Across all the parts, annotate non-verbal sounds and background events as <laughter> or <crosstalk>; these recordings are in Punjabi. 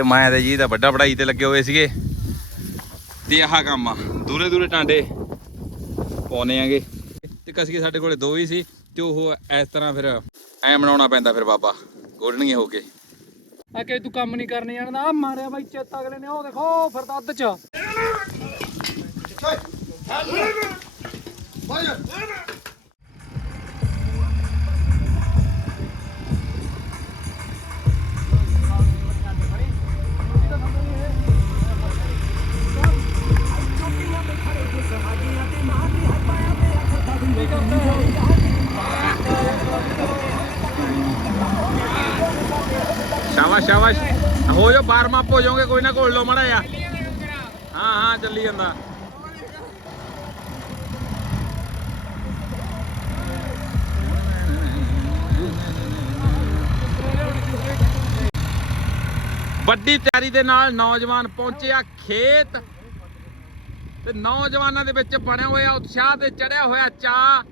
ਤੇ ਮੈਂ ਤੇ ਜੀ ਤਾਂ ਵੱਡਾ ਪੜਾਈ ਤੇ ਲੱਗੇ ਹੋਏ ਸੀਗੇ। ਤੇ ਆਹ ਕੰਮ ਆ। ਦੂਰੇ ਦੂਰੇ ਟਾਂਡੇ ਪਾਉਨੇ ਆਂਗੇ। ਤੇ ਕਸਕੇ ਸਾਡੇ ਕੋਲੇ ਦੋ ਹੀ ਸੀ ਤੇ ਉਹ ਇਸ ਤਰ੍ਹਾਂ ਫਿਰ ਐ ਬਣਾਉਣਾ ਪੈਂਦਾ ਫਿਰ ਬਾਬਾ। ਗੋਡਣੀਆਂ ਹੋ ਕੇ। ਆ ਕਿ ਤੂੰ ਕੰਮ ਨਹੀਂ ਕਰਨੀ ਜਾਣਦਾ ਆ ਮਾਰਿਆ ਬਾਈ ਚੇਤ ਅਗਲੇ ਨੇ ਉਹ ਦੇਖੋ ਫਿਰ ਅੱਧ ਚ। ਸ਼ਾਬਾਸ਼ ਵਾਰਮ ਕੋਈ ਨਾ ਘੋਲ ਲਓ ਮੜਾ ਆ ਹਾਂ ਹਾਂ, ਚੱਲੀ ਜਾਂਦਾ। ਵੱਡੀ ਤਿਆਰੀ ਦੇ ਨਾਲ ਨੌਜਵਾਨ ਪਹੁੰਚਿਆ ਖੇਤ। ਤੇ ਨੌਜਵਾਨਾਂ ਦੇ ਵਿੱਚ ਬਣਿਆ ਹੋਇਆ ਉਤਸ਼ਾਹ ਤੇ ਚੜਿਆ ਹੋਇਆ ਚਾਹ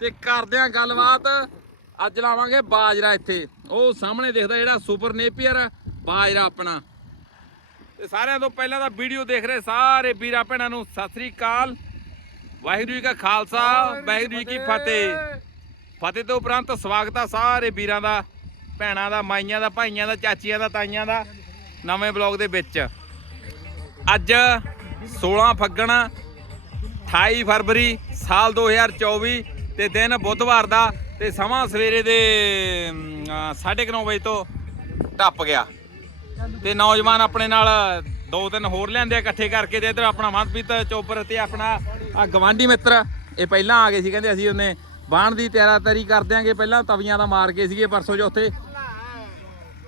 ਤੇ ਕਰਦੇ ਆ ਗੱਲਬਾਤ, ਅੱਜ ਲਾਵਾਂਗੇ ਬਾਜਰਾ ਇੱਥੇ। ਉਹ ਸਾਹਮਣੇ ਦੇਖਦਾ ਜਿਹੜਾ ਸੁਪਰ ਨੇਪੀਅਰ ਬਾਜਰਾ ਆਪਣਾ। ਤੇ ਸਾਰਿਆਂ ਤੋਂ ਪਹਿਲਾਂ ਤਾਂ ਵੀਡੀਓ ਦੇਖ ਰਹੇ ਸਾਰੇ ਵੀਰਾਂ ਭੈਣਾਂ ਨੂੰ। ਸਤਿ ਸ੍ਰੀ ਅਕਾਲ। ਵਾਹਿਗੁਰੂ ਜੀ ਕਾ ਖਾਲਸਾ ਵਾਹਿਗੁਰੂ ਜੀ ਕੀ ਫਤਿਹ। ਫਤਿਹ। ਤੋਂ ਉਪਰੰਤ ਸਵਾਗਤ ਆ ਸਾਰੇ ਵੀਰਾਂ ਦਾ ਭੈਣਾਂ ਦਾ ਮਾਈਆਂ ਦਾ ਭਾਈਆਂ ਦਾ ਚਾਚੀਆਂ ਦਾ ਤਾਈਆਂ ਦਾ ਨਵੇਂ ਬਲੌਗ ਦੇ ਵਿੱਚ। ਅੱਜ 16 ਫੱਗਣ 28 ਫਰਵਰੀ ਸਾਲ 2024 ਤੇ ਦਿਨ ਬੁੱਧਵਾਰ ਦਾ ਤੇ ਸਮਾਂ ਸਵੇਰੇ ਦੇ 9:30 ਵਜੇ ਤੋਂ ਟੱਪ ਗਿਆ। ਤੇ ਨੌਜਵਾਨ ਆਪਣੇ ਨਾਲ ਦੋ ਤਿੰਨ ਹੋਰ ਲਿਆਂਦੇ ਇਕੱਠੇ ਕਰਕੇ ਤੇ ਇਧਰ ਆਪਣਾ ਮਨਪ੍ਰੀਤ ਚੋਪਰ ਤੇ ਆਪਣਾ ਆ ਗਵਾਂਢੀ ਮਿੱਤਰ। ਇਹ ਪਹਿਲਾਂ ਆ ਗਏ ਸੀ, ਕਹਿੰਦੇ ਅਸੀਂ ਉਹਨੇ ਬਾਣ ਦੀ ਤਿਆਰਾ ਤਰੀ ਕਰ ਦਿਆਂਗੇ। ਪਹਿਲਾਂ ਤਵੀਆਂ ਦਾ ਮਾਰ ਕੇ ਸੀਗੇ ਪਰਸੋਂ ਚੌਥੇ।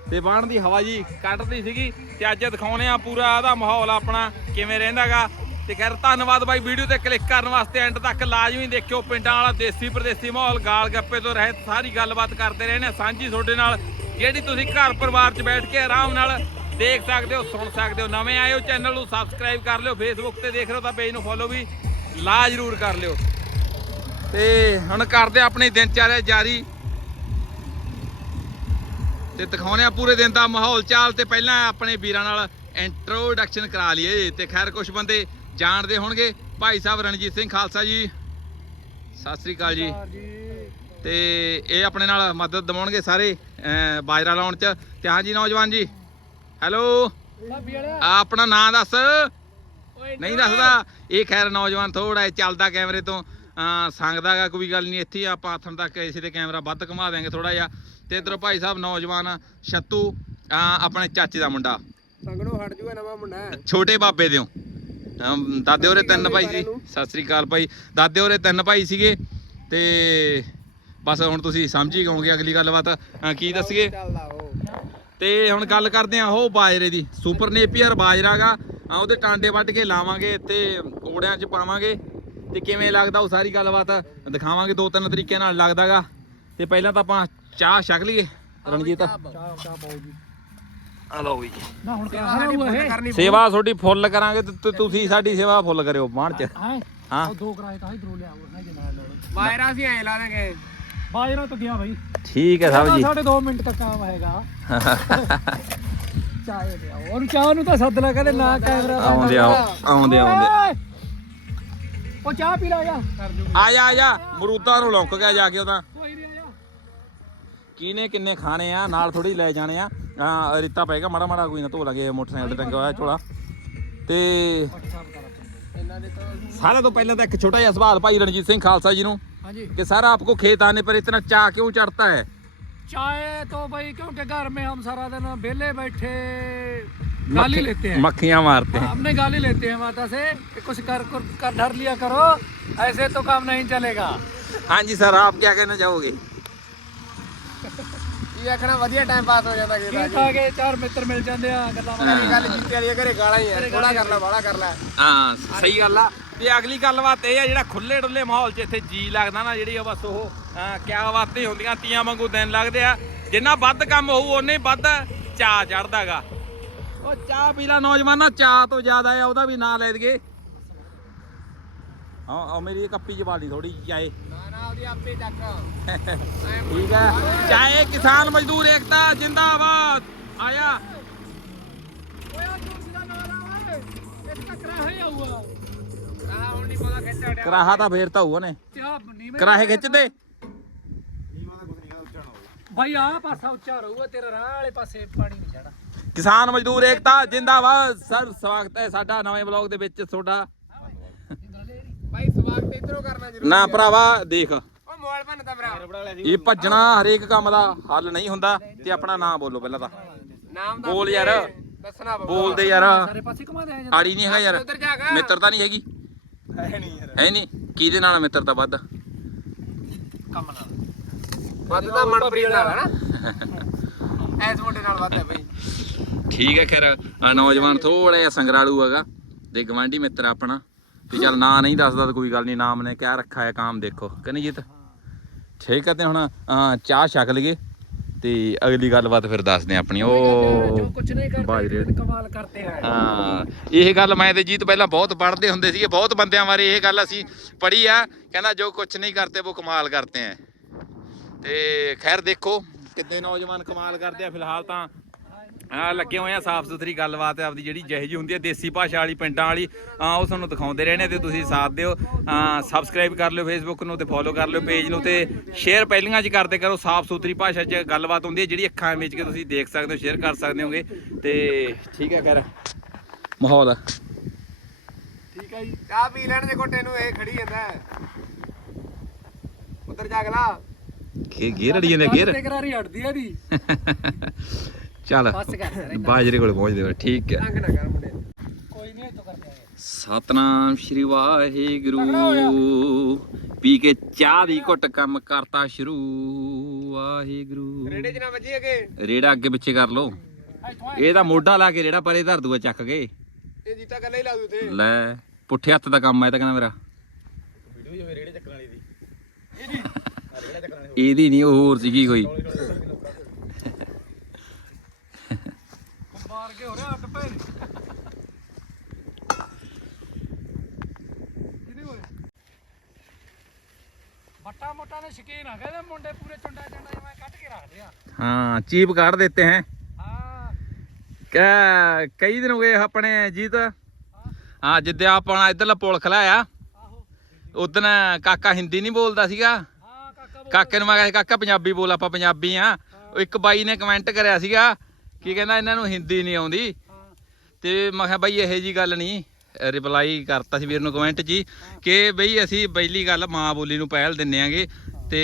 ਤੇ ਬਾਣ ਦੀ ਹਵਾ ਜੀ ਕੱਢਦੀ ਸੀਗੀ ਤੇ ਅੱਜ ਦਿਖਾਉਣੇ ਆ ਪੂਰਾ ਉਹਦਾ ਮਾਹੌਲ ਆਪਣਾ ਕਿਵੇਂ ਰਹਿੰਦਾਗਾ। ਤੇ ਖੈਰ, ਧੰਨਵਾਦ ਬਾਈ ਵੀਡੀਓ ਤੇ ਕਲਿੱਕ ਕਰਨ ਵਾਸਤੇ। ਐਂਡ ਤੱਕ ਲਾਜ਼ਮੀ ਦੇਖਿਓ, ਪਿੰਡਾਂ ਵਾਲਾ ਦੇਸੀ ਪ੍ਰਦੇਸੀ ਮਾਹੌਲ ਗਾਲ ਗੱਪੇ ਤੋਂ ਰਹਿਤ ਸਾਰੀ ਗੱਲਬਾਤ ਕਰਦੇ ਰਹਿੰਦੇ ਨੇ ਸਾਂਝੀ ਤੁਹਾਡੇ ਨਾਲ ਜਿਹੜੀ ਤੁਸੀਂ ਘਰ ਪਰਿਵਾਰ 'ਚ ਬੈਠ ਕੇ ਆਰਾਮ ਨਾਲ ਦੇਖ ਸਕਦੇ ਹੋ, ਸੁਣ ਸਕਦੇ ਹੋ, ਨਵੇਂ ਆਏ ਹੋ ਚੈਨਲ ਨੂੰ ਸਬਸਕ੍ਰਾਈਬ ਕਰ ਲਿਓ ਫੇਸਬੁੱਕ ਤੇ ਦੇਖ ਰਹੇ ਹੋ ਤਾਂ ਪੇਜ ਨੂੰ ਫੋਲੋ ਵੀ ਲਾ ਜ਼ਰੂਰ ਕਰ ਲਿਓ। ਤੇ ਹੁਣ ਕਰਦੇ ਆਪਣੀ ਦਿਨਚਰਿਆ ਜਾਰੀ। ਤੇ ਦਿਖਾਉਣੇ ਆ ਪੂਰੇ ਦਿਨ ਦਾ ਮਾਹੌਲ ਚਾਲ ਤੇ ਪਹਿਲਾਂ ਆਪਣੇ ਵੀਰਾਂ ਨਾਲ ਇੰਟਰੋਡਕਸ਼ਨ ਕਰਾ ਲਈਏ। ਤੇ ਖੈਰ ਕੁਝ ਬੰਦੇ ਜਾਣਦੇ ਹੋਣਗੇ। ਭਾਈ ਸਾਹਿਬ ਰਣਜੀਤ ਸਿੰਘ ਖਾਲਸਾ ਜੀ। ਸਤਿ ਸ੍ਰੀ ਅਕਾਲ ਜੀ। ਤੇ ਇਹ ਆਪਣੇ ਨਾਲ ਮਦਦ ਦਵਾਉਣਗੇ ਸਾਰੇ ਬਾਜਰਾ ਲਾਉਣ ਚ। ਤੇ ਹਾਂ ਜੀ ਨੌਜਵਾਨ ਜੀ। ਹੈਲੋ? ਆਪਣਾ ਨਾਂ ਦੱਸ। ਨਹੀਂ ਦੱਸਦਾ। ਇਹ ਖੈਰ ਨੌਜਵਾਨ ਥੋੜਾ ਜਿਹਾ ਚੱਲਦਾ ਕੈਮਰੇ ਤੋਂ। ਸੰਗਦਾਗਾ ਕੋਈ ਗੱਲ ਨਹੀਂ। ਇੱਥੇ ਆਪਾਂ ਹੱਥਣ ਤੱਕ ਇਸੇ ਤੇ ਕੈਮਰਾ ਵੱਧ ਘੁਮਾ ਦਿਆਂਗੇ ਥੋੜਾ ਜਿਹਾ। ਤੇ ਇਧਰੋਂ ਭਾਈ ਸਾਹਿਬ ਨੌਜਵਾਨ ਛੱਤੂ ਆਪਣੇ ਚਾਚੇ ਦਾ ਮੁੰਡਾ। ਸੰਗਣੋਂ ਹਟ ਜੂਗਾ ਨਵਾਂ ਮੁੰਡਾ। ਛੋਟੇ ਬਾਬੇ ਦਿਓ। ਦਾਦੇ ਹੋਰੇ ਤਿੰਨ ਭਾਈ ਸੀ। ਸਤਿ ਸ੍ਰੀ ਅਕਾਲ ਭਾਈ। ਦਾਦੇ ਹੋਰੇ ਤਿੰਨ ਭਾਈ ਸੀਗੇ। ਤੇ ਬਸ ਹੁਣ ਤੁਸੀਂ ਸਮਝ ਹੀ ਗਓਗੇ ਅਗਲੀ ਗੱਲਬਾਤ। ਅ, ਕੀ ਦੱਸੀਏ? ਤੇ ਹੁਣ ਗੱਲ ਕਰਦੇ ਆ ਉਹ ਬਾਜਰੇ ਦੀ। ਸੁਪਰ ਨੇਪੀਅਰ ਬਾਜਰਾਗਾ ਆ ਉਹਦੇ ਟਾਂਡੇ ਵੱਢ ਕੇ ਲਾਵਾਂਗੇ ਇੱਥੇ ਕੋੜਿਆਂ 'ਚ ਪਾਵਾਂਗੇ। ਤੇ ਕਿਵੇਂ ਲੱਗਦਾ ਉਹ ਸਾਰੀ ਗੱਲਬਾਤ? ਦਿਖਾਵਾਂਗੇ ਦੋ ਤਿੰਨ ਤਰੀਕੇ ਨਾਲ ਲੱਗਦਾਗਾ। ਤੇ ਪਹਿਲਾਂ ਤਾਂ ਆਪਾਂ ਚਾਹ ਛਕ ਲਈਏ। ਰਣਜੀਤ। ਚਾਹ ਚਾਹ ਪਾਉਗੀ ਆ ਲਓ ਜੀ ਨਾ ਹੁਣ ਕਰਾ ਇਹ ਸੇਵਾ ਤੁਹਾਡੀ ਫੁੱਲ ਕਰਾਂਗੇ ਤੇ ਤੁ- ਤੁਸੀਂ ਸਾਡੀ ਸੇਵਾ ਫੁੱਲ ਕਰਿਓ ਬਾਣ 'ਚ। ਹਾਂ? ਹਾਂ। ਉਹ ਦੋ ਕਰਾਏ ਤਾਂ ਇਧਰੋਂ ਲਿਆ ਉਹ ਜੇ ਨਾਲ ਵਾਇਰਾ ਸੀ ਐ ਲਾ ਦਾਂਗੇ। ਬਾਜਰਾ ਤਾਂ ਗਿਆ ਬਾਈ। ਠੀਕ ਹੈ ਸਾਹਿਬ ਜੀ। ਸਾਡੇ 2 ਮਿੰਟ ਤੱਕ ਆਮ ਹੈਗਾ। <laughs> ਚਾਹ ਲਿਆ ਉਹਨੂੰ ਚਾਹ ਨੂੰ ਤਾਂ ਸੱਦ ਲਾ ਕਹਿੰਦੇ ਨਾ ਕੈਮਰਾ ਆਉਂਦੇ ਆਓ ਆਉਂਦੇ ਆਉਂਦੇ! ਉਹ ਚਾਹ ਪੀ ਲਾ ਜਾ ਆ। ਜਾ ਆ ਜਾ ਮਰੂਦਾਂ ਨੂੰ ਲੁੱਕ ਗਿਆ ਜਾ ਕੇ ਉਹਦਾ। ਕਿਹਨੇ ਕਿੰਨੇ ਖਾਣੇ ਆ? ਨਾਲ ਥੋੜੀ ਲੈ ਜਾਣੇ ਆ। ਰਿੱਤਾ ਪਏਗਾ ਮਾੜਾ ਮਾੜਾ ਕੋਈ ਨਾ ਧੋ ਲਾਂਗੇ ਮੋਟਰਸਾਈਕਲ ਤੇ ਟੰਗਿਆ ਹੋਇਆ ਝੋਲਾ ਤੇ ਇਹਨਾਂ ਦੇ ਤੋਂ ਸਾਰਿਆਂ ਤੋਂ ਪਹਿਲਾਂ ਤਾਂ ਇੱਕ ਛੋਟਾ ਜਿਹਾ ਸਵਾਲ ਭਾਈ ਰਣਜੀਤ ਸਿੰਘ ਖਾਲਸਾ ਜੀ ਨੂੰ। ਹਾਂਜੀ कि सर आपको खेत आने पर इतना चाह क्यों चढ़ता है चाय तो भाई क्योंकि घर में हम सारा दिन बेले बैठे गाली लेते हैं मक्खियां मारते हैं हमने गाली लेते हैं माता से कि कुछ कर कर, कर धर लिया करो ऐसे तो काम नहीं चलेगा हाँ जी सर आप क्या कहना चाहोगे ਕੀ ਆਖਣਾ ਵਧੀਆ ਟਾਈਮ ਪਾਸ ਹੋ ਜਾਂਦਾ ਕਿ ਖੇਤ ਆ ਗਏ ਚਾਰ ਮਿੱਤਰ ਮਿਲ ਜਾਂਦੇ ਆ ਗੱਲਾਂ ਸਾਰੀ ਗੱਲ ਜੀਤੇ ਵਾਲੀ ਆ, ਘਰੇ ਗਾਲਾਂ ਹੀ ਆ ਥੋੜਾ ਕਰ ਲੈ ਬਾੜਾ ਕਰ ਲੈ ਹਾਂ ਸਹੀ ਗੱਲ ਆ ਤੇ ਅਗਲੀ ਗੱਲਬਾਤ ਇਹ ਆ ਜਿਹੜਾ ਖੁੱਲੇ ਡੁੱਲੇ ਮਾਹੌਲ 'ਚ ਇੱਥੇ ਜੀ ਲੱਗਦਾ ਨਾ ਜਿਹੜੀ ਉਹ ਬਸ ਉਹ ਕਿਆ ਬਾਤਾਂ ਹੁੰਦੀਆਂ ਤੀਆਂ ਵਾਂਗੂ ਦਿਨ ਲੱਗਦੇ ਆ। ਜਿੰਨਾ ਵੱਧ ਕੰਮ ਹੋਊ ਉਹਨੇ ਵੱਧ ਚਾਹ ਚੜਦਾਗਾ ਉਹ ਚਾਹ ਪੀ ਲਾ ਨੌਜਵਾਨਾ ਚਾਹ ਤੋਂ ਜ਼ਿਆਦਾ ਆ ਉਹਦਾ ਵੀ ਨਾਂ ਲੈ ਦਈਏ। ਹਾਂ ਉਹ ਮੇਰੀ ਇਹ ਕੱਪੀ ਲਈ ਥੋੜੀ ਚਾਏ ਨਾ ਨਾ ਉਹਦੀ ਆਪੇ ਚੱਕ। ਠੀਕ ਹੈ ਚਾਹੇ ਕਿਸਾਨ ਮਜ਼ਦੂਰ ਏਕਤਾ ਜਿੰਦਾਬਾਦ। ਆਇਆ। ਇੱਕ ਟੱਕਰਾ ਹੈ ਆਊਗਾ। ਆਹ ਹੁਣ ਨਹੀਂ ਪਤਾ ਖਿੱਚ ਅੜਿਆ ਕਰਾਹਾ ਤਾਂ ਫੇਰ ਤਾਂ ਹੋਊ ਨੇ। ਨੀਵੇਂ ਕਰਾਹੇ ਖਿੱਚਦੇ? ਬਾਈ ਆ ਪਾਸਾ ਉੱਚਾ ਰਹੂਗਾ ਤੇਰਾ ਰਾਹ ਵਾਲੇ ਪਾਸੇ ਪਾਣੀ ਨਹੀਂ ਜਾਣਾ। ਕਿਸਾਨ ਮਜ਼ਦੂਰ ਏਕਤਾ ਜਿੰਦਾਬਾਦ। ਸਰ ਸਵਾਗਤ ਹੈ ਸਾਡਾ ਨਵੇਂ ਬਲੌਗ ਦੇ ਵਿੱਚ ਤੁਹਾਡਾ। ਬਾਈ ਸਵਾਗਤ ਇਧਰੋਂ ਕਰਨਾ ਜ਼ਰੂਰ ਨਾ ਭਰਾਵਾ ਦੇਖ। ਉਹ ਮੋਬਾਈਲ ਭੰਨਤਾ ਭਰਾ। ਇਹ ਭੱਜਣਾ ਹਰੇਕ ਕੰਮ ਦਾ ਹੱਲ ਨਹੀਂ ਹੁੰਦਾ ਤੇ ਆਪਣਾ ਨਾਮ ਬੋਲੋ ਪਹਿਲਾਂ ਤਾਂ। ਨਾਮ ਦਾ ਬੋਲ ਯਾਰ। ਦੱਸਣਾ ਬੋਲਦੇ ਯਾਰ। ਸਾਰੇ ਪਾਸੇ ਘੁਮਾਦੇ ਆ ਆੜੀ ਨਹੀਂ ਹੈਗਾ ਯਾਰ। ਮਿੱਤਰਤਾ ਨਹੀਂ ਹੈਗੀ। ਹੈ ਨਹੀਂ ਯਾਰ। ਹੈ ਨਹੀਂ। ਕਿਹਦੇ ਨਾਲ ਮਿੱਤਰਤਾ ਵੱਧ? ਕੰਮ ਨਾਲ। ਵੱਧ ਤਾਂ ਮਨਪ੍ਰੀਤ ਨਾਲ ਹੈ ਨਾ। ਐਸ ਮੁੰਡੇ ਨਾਲ ਵੱਧ ਹੈ ਬਈ। ਠੀਕ ਹੈ ਖੈਰ ਆ ਨੌਜਵਾਨ ਥੋੜਾ ਜਿਹਾ ਸੰਗਰਾਲੂ ਹੈਗਾ ਤੇ ਗਵਾਂਢੀ ਮਿੱਤਰ ਆਪਣਾ। ਤੇ ਚੱਲ ਨਾਂ ਨਹੀਂ ਦੱਸਦਾ ਤਾਂ ਕੋਈ ਗੱਲ ਨਹੀਂ ਨਾਮ ਨੇ ਕਿਆ ਰੱਖਾ ਹੈ ਕਾਮ ਦੇਖੋ। ਕਹਿੰਦੇ ਜੀਤ ਠੀਕ ਹੈ ਤੇ ਹੁਣ ਚਾਹ ਛਕ ਲਈਏ। ਤੇ ਅਗਲੀ ਗੱਲਬਾਤ ਫਿਰ ਦੱਸਦੇ ਹਾਂ ਆਪਣੀ। ਉਹ ਕੁਝ ਨਹੀਂ ਬਾਜਰੇ। ਕਰਦੇ ਕਮਾਲ ਕਰਤੇ ਹੈ ਹਾਂ ਇਹ ਗੱਲ ਮੈਂ ਤੇ ਜੀਤ ਪਹਿਲਾਂ ਬਹੁਤ ਪੜ੍ਹਦੇ ਹੁੰਦੇ ਸੀਗੇ ਬਹੁਤ ਬੰਦਿਆਂ ਬਾਰੇ ਇਹ ਗੱਲ ਅਸੀਂ ਪੜ੍ਹੀ ਆ ਕਹਿੰਦਾ ਜੋ ਕੁਝ ਨਹੀਂ ਕਰਤੇ ਉਹ ਕਮਾਲ ਕਰਤੇ ਹੈ ਤੇ ਖੈਰ ਦੇਖੋ ਕਿੰਨੇ ਨੌਜਵਾਨ ਕਮਾਲ ਕਰਦੇ ਆ ਫਿਲਹਾਲ ਤਾਂ ਆ ਲੱਗੇ ਹੋਏ ਆ ਸਾਫ਼ ਸੁਥਰੀ ਗੱਲਬਾਤ ਆਪਦੀ ਜਿਹੜੀ ਜਿਹੋ ਹੁੰਦੀ ਹੈ ਦੇਸੀ ਭਾਸ਼ਾ ਵਾਲੀ ਪਿੰਡਾਂ ਵਾਲੀ ਆ ਉਹ ਤੁਹਾਨੂੰ ਦਿਖਾਉਂਦੇ ਰਹਿਣੇ ਤੇ ਤੁਸੀਂ ਸਾਥ ਦਿਓ। ਸਬਸਕ੍ਰਾਈਬ ਕਰ ਲਿਓ ਫੇਸਬੁੱਕ ਨੂੰ ਤੇ ਫੋਲੋ ਕਰ ਲਿਓ ਪੇਜ ਨੂੰ ਤੇ ਸ਼ੇਅਰ ਪਹਿਲੀਆਂ 'ਚ ਕਰਦੇ ਕਰੋ ਸਾਫ਼ ਸੁਥਰੀ ਭਾਸ਼ਾ 'ਚ ਗੱਲਬਾਤ ਹੁੰਦੀ ਹੈ ਜਿਹੜੀ ਅੱਖਾਂ ਵਿੱਚ ਕੇ ਤੁਸੀਂ ਦੇਖ ਸਕਦੇ ਹੋ ਸ਼ੇਅਰ ਕਰ ਸਕਦੇ ਹੋਗੇ ਤੇ ਠੀਕ ਹੈ ਖੈਰ। ਮਾਹੌਲ ਠੀਕ ਹੈ ਜੀ। ਚਾਹ ਪੀ ਲੈਣ ਦੇ ਘੋਟੇ ਨੂੰ ਇਹ ਖੜੀ ਜਾਂਦਾ। ਉਧਰ ਜਾ ਕੇ ਲਾ ਗੇ ਗੇਰ ਅੜੀ ਜਾਂਦੇ ਗੇਰ ਤੇ ਕਰਾਰੀ ਹਟਦੀ ਆ ਦੀ <laughs> ਚੱਲ। ਬਸ ਕਰ ਯਾਰ, ਬਾਜਰੇ ਕੋਲ ਪਹੁੰਚਦੇ ਵਾ ਠੀਕ ਹੈ। ਤੰਗ ਨਾ ਕਰ ਮੁੰਡੇ ਨੂੰ। ਕੋਈ ਨਹੀਂ ਇੱਥੋਂ ਕਰਦੇ ਆ ਸਤਨਾਮ ਸ਼੍ਰੀ ਵਾਹਿਗੁਰੂ। ਪੀ ਕੇ ਚਾਹ ਦੀ ਘੁੱਟ ਕੰਮ ਕਰਤਾ ਸ਼ੁਰੂ ਵਾਹਿਗੁਰੂ। ਰੇੜੇ 'ਚ ਨਾ ਵੱਜੀ ਅਗੇ। ਰੇੜਾ ਅੱਗੇ ਪਿੱਛੇ ਕਰ ਲੋ ਇੱਥੋਂ ਇਹ ਤਾਂ ਮੋਢਾ ਲਾ ਕੇ ਰੇੜਾ ਪਰੇ ਧਰ ਦੂਆ ਚੱਕ ਕੇ। ਇਹ ਜੀਤਾ ਕੱਲੇ ਹੀ ਲਾ ਦੂ ਤੇ ਲੈ ਪੁੱਠੇ ਹੱਥ ਦਾ ਕੰਮ ਹੈ ਤਾਂ ਕਹਿੰਦਾ ਮੇਰਾ। ਇਹਦੀ। ਨਹੀਂ ਹੋਰ ਸੀਗੀ ਕੋਈ ਮਾਰ ਕੇ ਹੋ ਰਿਹਾ ਅੱਟ ਪੈ ਕਿਹਦੇ ਹੋਏ ਬੱਟਾ ਮੋਟਾ ਦੇ ਸ਼ਕੀਨ ਆ ਗਏ ਤੇ ਮੁੰਡੇ ਪੂਰੇ ਚੁੰਡਾ ਚੰਡਾ ਜਿਵੇਂ ਕੱਟ ਕੇ ਰੱਖਦੇ ਆ हाँ चीप काट देते हैं ਹਾਂ क्या कई दिन हो गए अपने जीत हाँ जिद्दे ਆਪਣਾ ਇਧਰਲਾ ਪੁਲ ਖਲਾਇਆ ਆਹੋ ਉਦਨ ਕਾਕਾ ਹਿੰਦੀ ਨਹੀਂ ਬੋਲਦਾ ਸੀਗਾ ਹਾਂ ਕਾਕਾ ਬੋਲ ਕਾਕੇ ਨੂੰ ਮੈਂ ਕਿਹਾ ਕਾਕਾ ਪੰਜਾਬੀ ਬੋਲ ਆਪਾਂ ਪੰਜਾਬੀ ਆ ਉਹ ਇੱਕ ਬਾਈ ਨੇ ਕਮੈਂਟ ਕਰਿਆ ਸੀਗਾ ਕੀ ਕਹਿੰਦਾ ਇਹਨਾਂ ਨੂੰ ਹਿੰਦੀ ਨਹੀਂ ਆਉਂਦੀ ਹਾਂ ਤੇ ਮੈਂ ਕਿਹਾ ਬਾਈ ਇਹੋ ਜੀ ਗੱਲ ਨਹੀਂ ਰਿਪਲਾਈ ਕਰਤਾ ਸੀ ਵੀਰ ਨੂੰ ਕਮੈਂਟ ਜੀ ਕਿ ਬਈ ਅਸੀਂ ਪਹਿਲੀ ਗੱਲ ਮਾਂ ਬੋਲੀ ਨੂੰ ਪਹਿਲ ਦਿੰਨੇ ਆਂਗੇ ਤੇ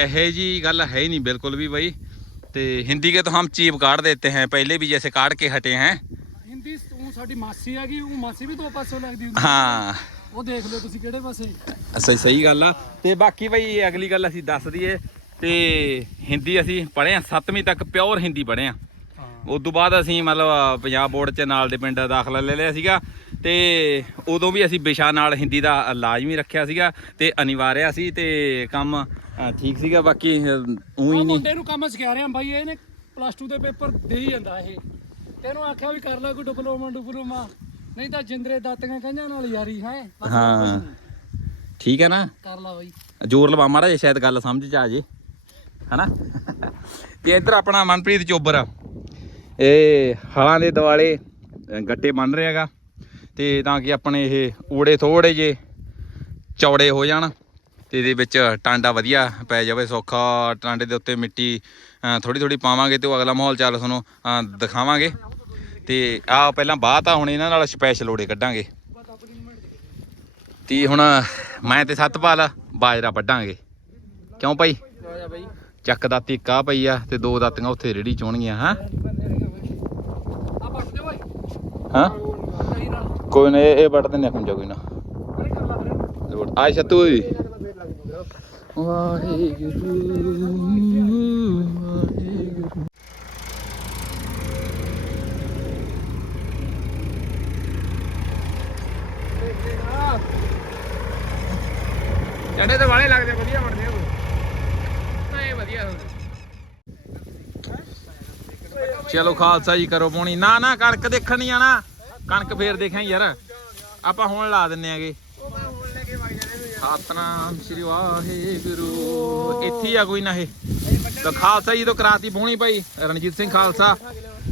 ਇਹੋ ਜੀ ਗੱਲ ਹੈ ਹੀ ਨਹੀਂ ਬਿਲਕੁਲ ਵੀ ਬਈ। ਤੇ ਹਿੰਦੀ ਕੇ ਤਾਂ ਹਮ ਚੀਪ ਕਾੜ ਦੇਤੇ ਹੈ ਪਹਿਲੇ ਵੀ ਜੈਸੇ ਕਾੜ ਕੇ ਹਟੇ ਹੈ। ਹਿੰਦੀ ਉਹ ਸਾਡੀ ਮਾਸੀ ਹੈਗੀ ਉਹ ਮਾਸੀ ਵੀ ਦੋ ਪਾਸੋਂ ਲੱਗਦੀ ਹੁੰਦੀ ਹਾਂ। ਉਹ ਦੇਖ ਲਓ ਤੁਸੀਂ ਕਿਹੜੇ ਪਾਸੇ। ਅੱਛਾ ਸਹੀ ਗੱਲ ਆ। ਤੇ ਬਾਕੀ ਬਈ ਅਗਲੀ ਗੱਲ ਅਸੀਂ ਦੱਸ ਦਈਏ ਤੇ ਹਿੰਦੀ ਅਸੀਂ ਪੜ੍ਹਿਆ ਆ 7ਵੀਂ ਤੱਕ ਪਿਓਰ ਹਿੰਦੀ ਪੜ੍ਹਿਆ ਉਸ ਤੋਂ ਬਾਅਦ ਅਸੀਂ ਮਤਲਬ ਪੰਜਾਬ ਬੋਰਡ ਚ ਨਾਲ ਦੇ ਪਿੰਡ ਦਾਖਲਾ ਲੈ ਲਿਆ ਸੀਗਾ ਤੇ ਉਦੋਂ ਵੀ ਅਸੀਂ ਵਿਸ਼ਾ ਨਾਲ ਹਿੰਦੀ ਦਾ ਲਾਜ਼ਮੀ ਰੱਖਿਆ ਸੀਗਾ ਤੇ ਅਨਿਵਾਰਿਆ ਸੀ ਤੇ ਕੰਮ ਠੀਕ ਸੀਗਾ ਬਾਕੀ ਉਹੀ ਨਹੀਂ। ਮੁੰਡੇ ਨੂੰ ਕੰਮ ਸਿਖਾ ਰਿਹਾ ਬਾਈ ਇਹਨੇ ਪਲੱਸ 2 ਦੇ ਪੇਪਰ ਦੇ ਹੀ ਜਾਂਦਾ ਇਹ। ਤੈਨੂੰ ਆਖਿਆ ਵੀ ਕਰ ਲੈ ਕੋਈ ਡਿਪਲੋਮਾ ਡਿਪਲੋਮਾ ਨਹੀਂ ਤਾਂ ਜਿੰਦਰੇ ਦਾਤੀਆਂ ਕਹਿੰਜਾਂ ਨਾਲ ਯਾਰੀ ਹੈ ਹਾਂ? ਠੀਕ ਹੈ ਨਾ? ਕਰ ਲਾ ਬਾਈ। ਜ਼ੋਰ ਲਵਾ ਮਾੜਾ ਜੇ ਸ਼ਾਇਦ ਗੱਲ ਸਮਝ ਚ ਆ ਜੇ। ਹਨਾ? ਤੇ ਇੱਧਰ ਆਪਣਾ ਮਨਪ੍ਰੀਤ ਚੋਬਰ ਇਹ ਹਲਾਂ ਦੇ ਦਿਵਾਲੇ ਗੱਟੇ ਬਣ ਰਿਹਾਗਾ ਤੇ ਤਾਂ ਕਿ ਆਪਣੇ ਇਹ ਊੜੇ ਥੋੜੇ ਜੇ ਚੌੜੇ ਹੋ ਜਾਣ ਤੇ ਇਹਦੇ ਵਿੱਚ ਟਾਂਡਾ ਵਧੀਆ ਪੈ ਜਾਵੇ ਸੌਖਾ ਟਾਂਡੇ ਦੇ ਉੱਤੇ ਮਿੱਟੀ ਥੋੜੀ ਥੋੜੀ ਪਾਵਾਂਗੇ ਤੇ ਉਹ ਅਗਲਾ ਮਾਹੌਲ ਚੱਲ ਤੁਹਾਨੂੰ ਦਿਖਾਵਾਂਗੇ। ਤੇ ਆ ਪਹਿਲਾਂ ਬਾਅਦ ਆ ਹੁਣ ਇਹਨਾਂ ਨਾਲ ਸਪੈਸ਼ਲ ਓੜੇ ਕੱਢਾਂਗੇ। ਤੀ ਹੁਣ ਮੈਂ ਤੇ ਸਤਪਾਲ ਬਾਜਰਾ ਵੱਢਾਂਗੇ। ਕਿਉਂ ਭਾਈ? ਚੱਕ ਦਾ ਟਿੱਕਾ ਪਈ ਆ ਤੇ ਦੋ ਦਾਤੀਆਂ ਉੱਥੇ ਰੇੜੀ ਚੋਣਗੀਆਂ ਹਾਂ। ਹਾਂ? ਕੋਈ ਨਾ, ਇਹ ਇਹ ਦਿੰਨੇ ਖੁੰਜਾ ਕੋਈ ਨਾ। ਆ ਛੱਤੂ ਓਏ ਵਾਹਿਗੁਰੂ ਵਾਹਿਗੁਰੂ ਚੜੇ ਤੇ ਵਾਲੇ ਲੱਗਦੇ ਵਧੀਆ ਬਣਦੇ ਉਹ। ਤਾਂ ਇਹ ਵਧੀਆ ਹੁੰਦੇ। ਚਲੋ ਖਾਲਸਾ ਜੀ ਕਰੋ ਪੋਣੀ। ਨਾ ਨਾ, ਕਣਕ ਦੇਖਣ ਨਹੀਂ ਆਣਾ। ਕਣਕ ਫੇਰ ਦੇਖਾਂ ਯਾਰ। ਆਪਾਂ ਹੁਣ ਲਾ ਦਿੰਨੇ ਆਗੇ। ਉਹ ਮੈਂ ਸਤਨਾਮ ਸ੍ਰੀ ਵਾਹਿਗੁਰੂ। ਇੱਥੇ ਆ ਕੋਈ ਨਾ ਇਹ। ਤਾਂ ਖਾਲਸਾ ਜੀ ਤੋਂ ਕਰਾਤੀ ਪੋਣੀ ਭਾਈ, ਰਣਜੀਤ ਸਿੰਘ ਖਾਲਸਾ।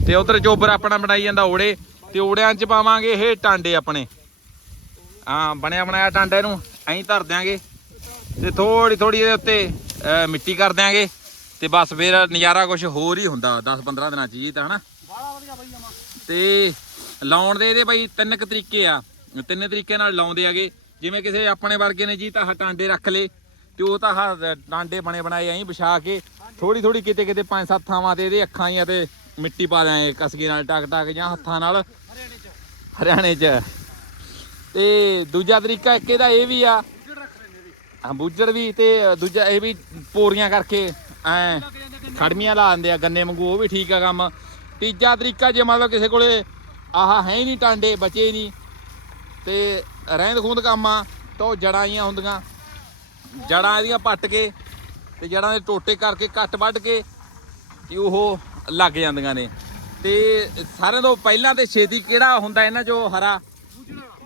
ਤੇ ਉਧਰ ਚੋਬਰ ਆਪਣਾ ਬਣਾਈ ਜਾਂਦਾ ਓੜੇ। ਤੇ ਓੜਿਆਂ 'ਚ ਪਾਵਾਂਗੇ ਇਹ ਟਾਂਡੇ ਆਪਣੇ। ਹਾਂ, ਬਣਿਆ, ਬਣਾਇਆ ਟਾਂਡੇ ਨੂੰ ਐਂ ਧਰ ਦਿਆਂਗੇ। ਤੇ ਥੋੜੀ ਥੋੜੀ ਇਹਦੇ ਉੱਤੇ ਮਿੱਟੀ ਕਰ ਦਿਆਂਗੇ। ਤੇ ਬਸ ਫਿਰ ਨਜ਼ਾਰਾ ਕੁਝ ਹੋਰ ਹੀ ਹੁੰਦਾ 10 15 ਦਿਨਾਂ 'ਚ ਜੀ ਤਾਂ ਹਨਾ? ਬਾਲਾ ਵਧੀਆ ਬਈ ਜਮਾ। ਤੇ ਲਾਉਣ ਦੇ ਇਹਦੇ ਬਈ ਤਿੰਨ ਕੁ ਤਰੀਕੇ ਆ। ਤਿੰਨ ਤਰੀਕੇ ਨਾਲ ਲਾਉਂਦੇ ਆਗੇ। ਜਿਵੇਂ ਕਿਸੇ ਆਪਣੇ ਵਰਗੇ ਨੇ ਜੀ ਤਾਂ ਆਹ ਟਾਂਡੇ ਰੱਖ ਲੇ ਤੇ ਉਹ ਤਾਂ ਟਾਂਡੇ ਬਣੇ ਬਣਾਏ ਐਂ ਵਿਛਾ ਕੇ ਥੋੜੀ ਥੋੜੀ ਕਿਤੇ ਕਿਤੇ ਪੰਜ ਸੱਤ ਥਾਵਾਂ ਤੇ ਇਹਦੇ ਅੱਖਾਂ ਹੀ ਤੇ ਮਿੱਟੀ ਪਾ ਦਿਆਂਗੇ ਕਸਕੇ ਨਾਲ ਟਕ ਟਕ ਜਾਂ ਹੱਥਾਂ ਨਾਲ। ਹਰਿਆਣੇ ਚ। ਹਰਿਆਣੇ 'ਚ। ਤੇ ਦੂਜਾ ਤਰੀਕਾ ਇੱਕ ਇਹਦਾ ਇਹ ਵੀ ਆ। ਹਾਂ ਬੁੱਜੜ ਵੀ ਤੇ ਦੂਜਾ ਇਹ ਵੀ ਪੋਰੀਆਂ ਕਰਕੇ ਐ ਖੜਮੀਆਂ ਲਾ ਦਿੰਦੇ ਆ ਗੰਨੇ ਵਾਂਗੂ, ਉਹ ਵੀ ਠੀਕ ਆ ਕੰਮ। ਤੀਜਾ ਤਰੀਕਾ ਜੇ ਮਤਲਬ ਕਿਸੇ ਕੋਲੇ ਆਹ ਹੈ ਹੀ ਨਹੀਂ, ਟਾਂਡੇ ਬਚੇ ਹੀ ਨਹੀਂ, ਤੇ ਰਹਿੰਦ ਖੂੰਦ ਕੰਮ ਆ ਤਾਂ ਉਹ ਜੜਾਂ ਆਈਆਂ ਹੁੰਦੀਆਂ। ਜੜਾਂ ਇਹਦੀਆਂ ਪੱਟ ਕੇ ਤੇ ਜੜਾਂ ਦੇ ਟੋਟੇ ਕਰਕੇ ਕੱਟ ਵੱਢ ਕੇ ਤੇ ਉਹ ਲੱਗ ਜਾਂਦੀਆਂ ਨੇ। ਤੇ ਸਾਰਿਆਂ ਤੋਂ ਪਹਿਲਾਂ ਤੇ ਛੇਤੀ ਕਿਹੜਾ ਹੁੰਦਾ ਇਹਨਾਂ ਚੋਂ? ਹਰਾ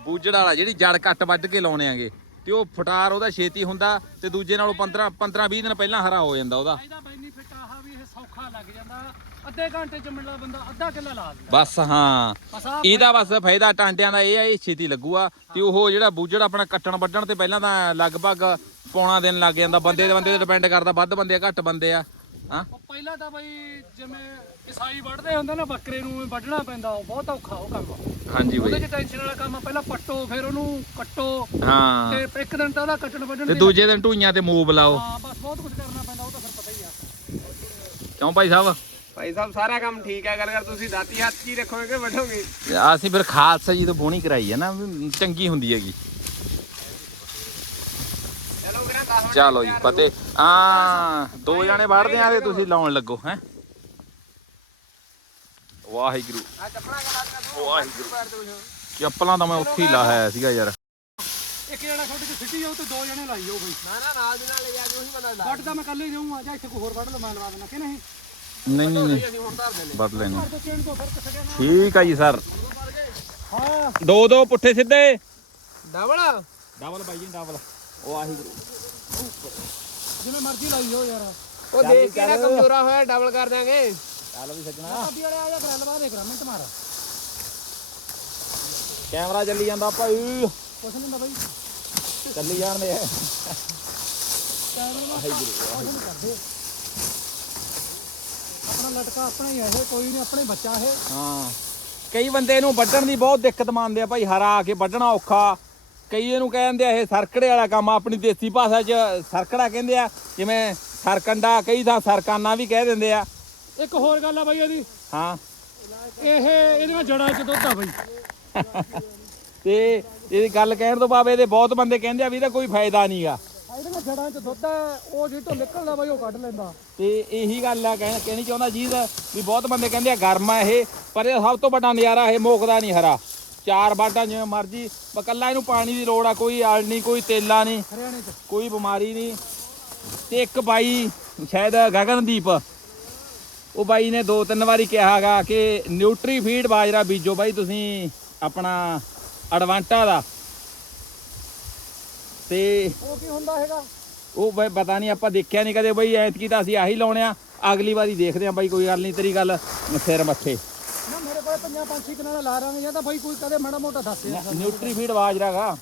ਬੂਜੜ ਵਾਲਾ, ਜਿਹੜੀ ਜੜ ਕੱਟ ਵੱਢ ਕੇ ਲਾਉਣੇ ਆਗੇ। ਤੇ ਉਹ ਫਟਾਰ ਉਹਦਾ ਛੇਤੀ ਹੁੰਦਾ ਤੇ ਦੂਜੇ ਨਾਲੋਂ 15 15 20 ਦਿਨ ਪਹਿਲਾਂ ਹਰਾ ਹੋ ਜਾਂਦਾ ਉਹਦਾ। ਇਹਦਾ ਬੈਨੀਫਿਟ ਆਹ ਵੀ ਇਹ ਸੌਖਾ ਲੱਗ ਜਾਂਦਾ। ਅੱਧੇ ਘੰਟੇ ਚ ਮਿਲਦਾ ਬੰਦਾ ਅੱਧਾ ਕਿੱਲਾ ਲਾ ਦਿੰਦਾ। ਬਸ ਹਾਂ। ਇਹਦਾ ਬਸ ਫਾਇਦਾ ਟਾਂਡਿਆਂ ਦਾ ਇਹ ਆ ਇਹ ਛੇਤੀ ਲੱਗੂਗਾ ਤੇ ਉਹ ਜਿਹੜਾ ਬੂਜੜ ਆਪਣਾ ਕੱਟਣ ਵੱਢਣ ਤੇ ਪਹਿਲਾਂ ਤਾਂ ਲਗਭਗ ਪੌਣਾ ਦਿਨ ਲੱਗ ਜਾਂਦਾ। ਬੰਦੇ ਦੇ ਬੰਦੇ ਤੇ ਡਿਪੈਂਡ ਕਰਦਾ ਵੱਧ ਬੰਦੇ ਆ ਘੱਟ ਬੰਦੇ ਆ। ਹਾਂ? ਪਹਿਲਾਂ ਤਾਂ ਬਈ ਜਿਵੇਂ ਈਸਾਈ ਵੱਢਦੇ ਹੁੰਦੇ ਨਾ ਬੱਕਰੇ ਨੂੰ ਵੱਢਣਾ ਪੈਂਦਾ ਉਹ ਬਹੁਤ ਔਖਾ ਉਹ ਕੰਮ ਹਾਂਜੀ ਉਹਦੇ ਬਈ। ਚ ਟੈਨਸ਼ਨ ਵਾਲਾ ਕੰਮ ਆ, ਪਹਿਲਾਂ ਪੱਟੋ ਫਿਰ ਉਹਨੂੰ ਕੱਟੋ ਹਾਂ। ਤੇ ਇੱਕ ਦਿਨ ਤਾਂ ਉਹਦਾ ਕੱਟਣ ਵੱਢਣ ਤੇ ਦੂਜੇ ਦਿਨ ਢੂਈਆਂ ਤੇ ਮੂਵ ਲਾਓ ਹਾਂ ਬਸ ਬਹੁਤ ਕੁਝ ਕਰਨਾ ਪੈਂਦਾ ਉਹ ਤਾਂ ਫਿਰ ਪਤਾ ਹੀ ਆ। ਕਿਉਂ ਭਾਈ ਸਾਹਿਬ? ਭਾਈ ਸਾਹਿਬ ਸਾਰਾ ਕੰਮ ਠੀਕ ਹੈ ਗੱਲ ਕਰ ਤੁਸੀਂ ਦਾਤੀ ਹੱਥ ਹੀ ਰੱਖੋਗੇ ਕਿ ਵੱਢੋਗੇ? ਅਸੀਂ ਫਿਰ ਖਾਲਸਾ ਜੀ ਤੋਂ ਬੋਣੀ ਕਰਾਈ ਹੈ ਨਾ ਵੀ ਚੰਗੀ ਹੁੰਦੀ ਹੈਗੀ। ਚਲੋ ਕਿਹੜਾ 10 ਮਿੰਟ ਚਲੋ ਜੀ ਫਤਿਹ। ਆ ਦੋ ਜਾਣੇ ਵੜਦੇ ਆ ਤੇ ਤੁਸੀਂ ਲਾਉਣ ਲੱਗੋ ਹੈ? ਵਾਹਿਗੁਰੂ। ਆ ਚੱਪਣਾ ਕੇ ਬਾਤ ਕਰ ਵਾਹਿਗੁਰੂ ਪੈਰ ਤੇ। ਚੱਪਲਾਂ ਤਾਂ ਮੈਂ ਉੱਥੇ ਹੀ ਲਾਇਆ ਸੀਗਾ ਯਾਰ। ਇੱਕ ਜਣਾ ਛੱਡ ਕੇ ਸਿੱਟੀ ਜਾਓ ਤੇ ਦੋ ਜਣੇ ਲਾਈ ਜਾਓ ਬਈ। ਨਾ ਨਾ ਨਾਲ ਦੀ ਨਾਲ ਲੈ ਜਾ ਕੇ ਉਹੀ ਬੰਦਾ ਲਾ ਵੱਢ ਤਾਂ ਮੈਂ ਕੱਲੇ ਹੀ ਜਾਊਂਗਾ ਜਾਂ ਇੱਥੇ ਕੋਈ ਹੋਰ ਵੱਢ ਲਵਾਂ ਲਵਾ ਦੇਣਾ ਕਿ ਨਹੀਂ? ਨਹੀਂ ਨਹੀਂ ਨਹੀਂ। ਅਸੀਂ ਹੁਣ ਧਰ ਦਿੰਦੇ। ਵੱਢ ਲੈਣੇ। ਘਰ ਤੋਂ ਚੇਨ ਤੋਂ ਫਿਰ ਕਿੱਥੇ ਗਿਆ ਨਾ। ਠੀਕ ਆ ਜੀ ਸਰ। ਹਾਂ। ਦੋ ਦੋ ਪੁੱਠੇ ਸਿੱਧੇ। ਡਬਲ? ਡਬਲ ਬਾਈ ਜੀ ਡਬਲ। ਵਾਹਿਗੁਰੂ। ਜਿਵੇਂ ਮਰਜ਼ੀ ਲਾਈ ਜਾਓ ਯਾਰ। ਉਹ ਦੇਖ ਕੇ ਨਾ ਕਮਜ਼ੋਰਾ ਹੋਇਆ ਡਬਲ ਕਰ ਦਾਂਗੇ ਚੱਲ ਵੀ ਸੱਜਣਾ। ਅੱਡੀ ਵਾਲੇ ਆ ਜਾ ਗ੍ਰੈਲ ਬਾਹਰ ਦੇਖ ਮਿੰਟ ਮਾਰ। ਕੈਮਰਾ ਚੱਲੀ ਜਾਂਦਾ ਭਾਈ। ਕੁਛ ਨਹੀਂ ਹੁੰਦਾ ਬਈ ਚੱਲੀ ਜਾਣਦੇ ਆ ਕੈਮਰਾ ਨਹੀਂ ਕਰਦੇ। ਆਪਣਾ ਲਟਕਾ ਆਪਣਾ ਹੀ ਹੈ ਇਹ ਕੋਈ ਨਹੀਂ ਆਪਣੇ ਬੱਚਾ ਇਹ। ਹਾਂ। ਕਈ ਬੰਦੇ ਇਹਨੂੰ ਵੱਢਣ ਦੀ ਬਹੁਤ ਦਿੱਕਤ ਮੰਨਦੇ ਆ ਭਾਈ ਹਰਾ ਕੇ ਵੱਢਣਾ ਔਖਾ। ਕਈ ਇਹਨੂੰ ਕਹਿੰਦੇ ਆ ਇਹ ਸਰਕੜੇ ਵਾਲਾ ਕੰਮ ਆਪਣੀ ਦੇਸੀ ਭਾਸ਼ਾ 'ਚ ਸਰਕੜਾ ਕਹਿੰਦੇ ਆ ਜਿਵੇਂ ਸਰਕੰਡਾ ਕਈ ਥਾਂ ਸਰਕਾਨਾ ਵੀ ਕਹਿ ਦਿੰਦੇ ਆ। ਇੱਕ ਹੋਰ ਗੱਲ ਆ ਬਈ ਇਹਦੀ। ਹਾਂ। ਇਹ ਇਹਦੀਆਂ ਜੜਾਂ 'ਚ ਦੁੱਧ ਆ ਬਈ। <laughs> ਤੇ ਇਹ ਗੱਲ ਕਹਿਣ ਤੋਂ ਬਾਅਦ ਇਹਦੇ ਬਹੁਤ ਬੰਦੇ ਕਹਿੰਦੇ ਆ ਵੀ ਇਹਦਾ ਕੋਈ ਫਾਇਦਾ ਨਹੀਂਗਾ ਆ ਇਹਦੀਆਂ ਜੜਾਂ 'ਚ ਦੁੱਧ ਆ ਉਹ ਜਿੱਥੋਂ ਨਿਕਲਦਾ ਬਈ ਉਹ ਕੱਢ ਲੈਂਦਾ। ਤੇ ਇਹੀ ਗੱਲ ਆ ਕਹਿ- ਕਹਿਣੀ ਚਾਹੁੰਦਾ ਜੀ ਦਾ ਵੀ ਬਹੁਤ ਬੰਦੇ ਕਹਿੰਦੇ ਆ ਗਰਮ ਆ ਇਹ ਪਰ ਇਹ ਸਭ ਤੋਂ ਵੱਡਾ ਨਜ਼ਾਰਾ ਇਹ ਮੋਕਦਾ ਨਹੀਂ ਹਰਾ। ਚਾਰ ਬਾਟਾਂ ਜਿਵੇਂ ਮਰਜ਼ੀ ਬਕੱਲਾ ਇਹਨੂੰ ਪਾਣੀ ਦੀ ਲੋੜ ਆ ਕੋਈ ਆਲ ਨਹੀਂ ਕੋਈ ਤੇਲਾ ਨਹੀਂ ਹਰਿਆਣੇ 'ਚ। ਕੋਈ ਬਿਮਾਰੀ ਨਹੀਂ। ਤੇ ਇੱਕ ਬਾਈ ਸ਼ਾਇਦ ਗਗਨਦੀਪ। ਉਹ ਬਾਈ ਨੇ ਦੋ ਤਿੰਨ ਵਾਰੀ ਕਿਹਾਗਾ ਕਿ ਨਿਊਟਰੀ ਫੀਡ ਬਾਜਰਾ ਬੀਜੋ ਬਾਈ ਤੁਸੀਂ ਆਪਣਾ ਐਡਵਾਂਟਾ ਦਾ। ਤੇ ਉਹ ਕੀ ਹੁੰਦਾ ਹੈਗਾ? ਉਹ ਬਈ ਪਤਾ ਨਹੀਂ ਆਪਾਂ ਦੇਖਿਆ ਨਹੀਂ ਕਦੇ ਬਈ ਐਤਕੀ ਤਾਂ ਅਸੀਂ ਆਹੀ ਲਾਉਣੇ ਆ। ਅਗਲੀ ਵਾਰੀ ਦੇਖਦੇ ਆ ਬਾਈ ਕੋਈ ਗੱਲ ਨਹੀਂ ਤੇਰੀ ਗੱਲ ਸਿਰ ਮੱਥੇ। ਨਾ ਮੇਰੇ ਕੋਲ ਪੰਜਾਂ ਪੰਜ ਛੇ ਕਿਨਾਰਾ ਲਾ ਰਾਂਗੇ ਜਾਂ ਤਾਂ ਬਈ ਕੋਈ ਕਦੇ ਮਾੜਾ ਮੋਟਾ ਦੱਸ ਯਾਰ ਨਿਊਟਰੀ ਫੀਡ ਬਾਜਰਾਗਾ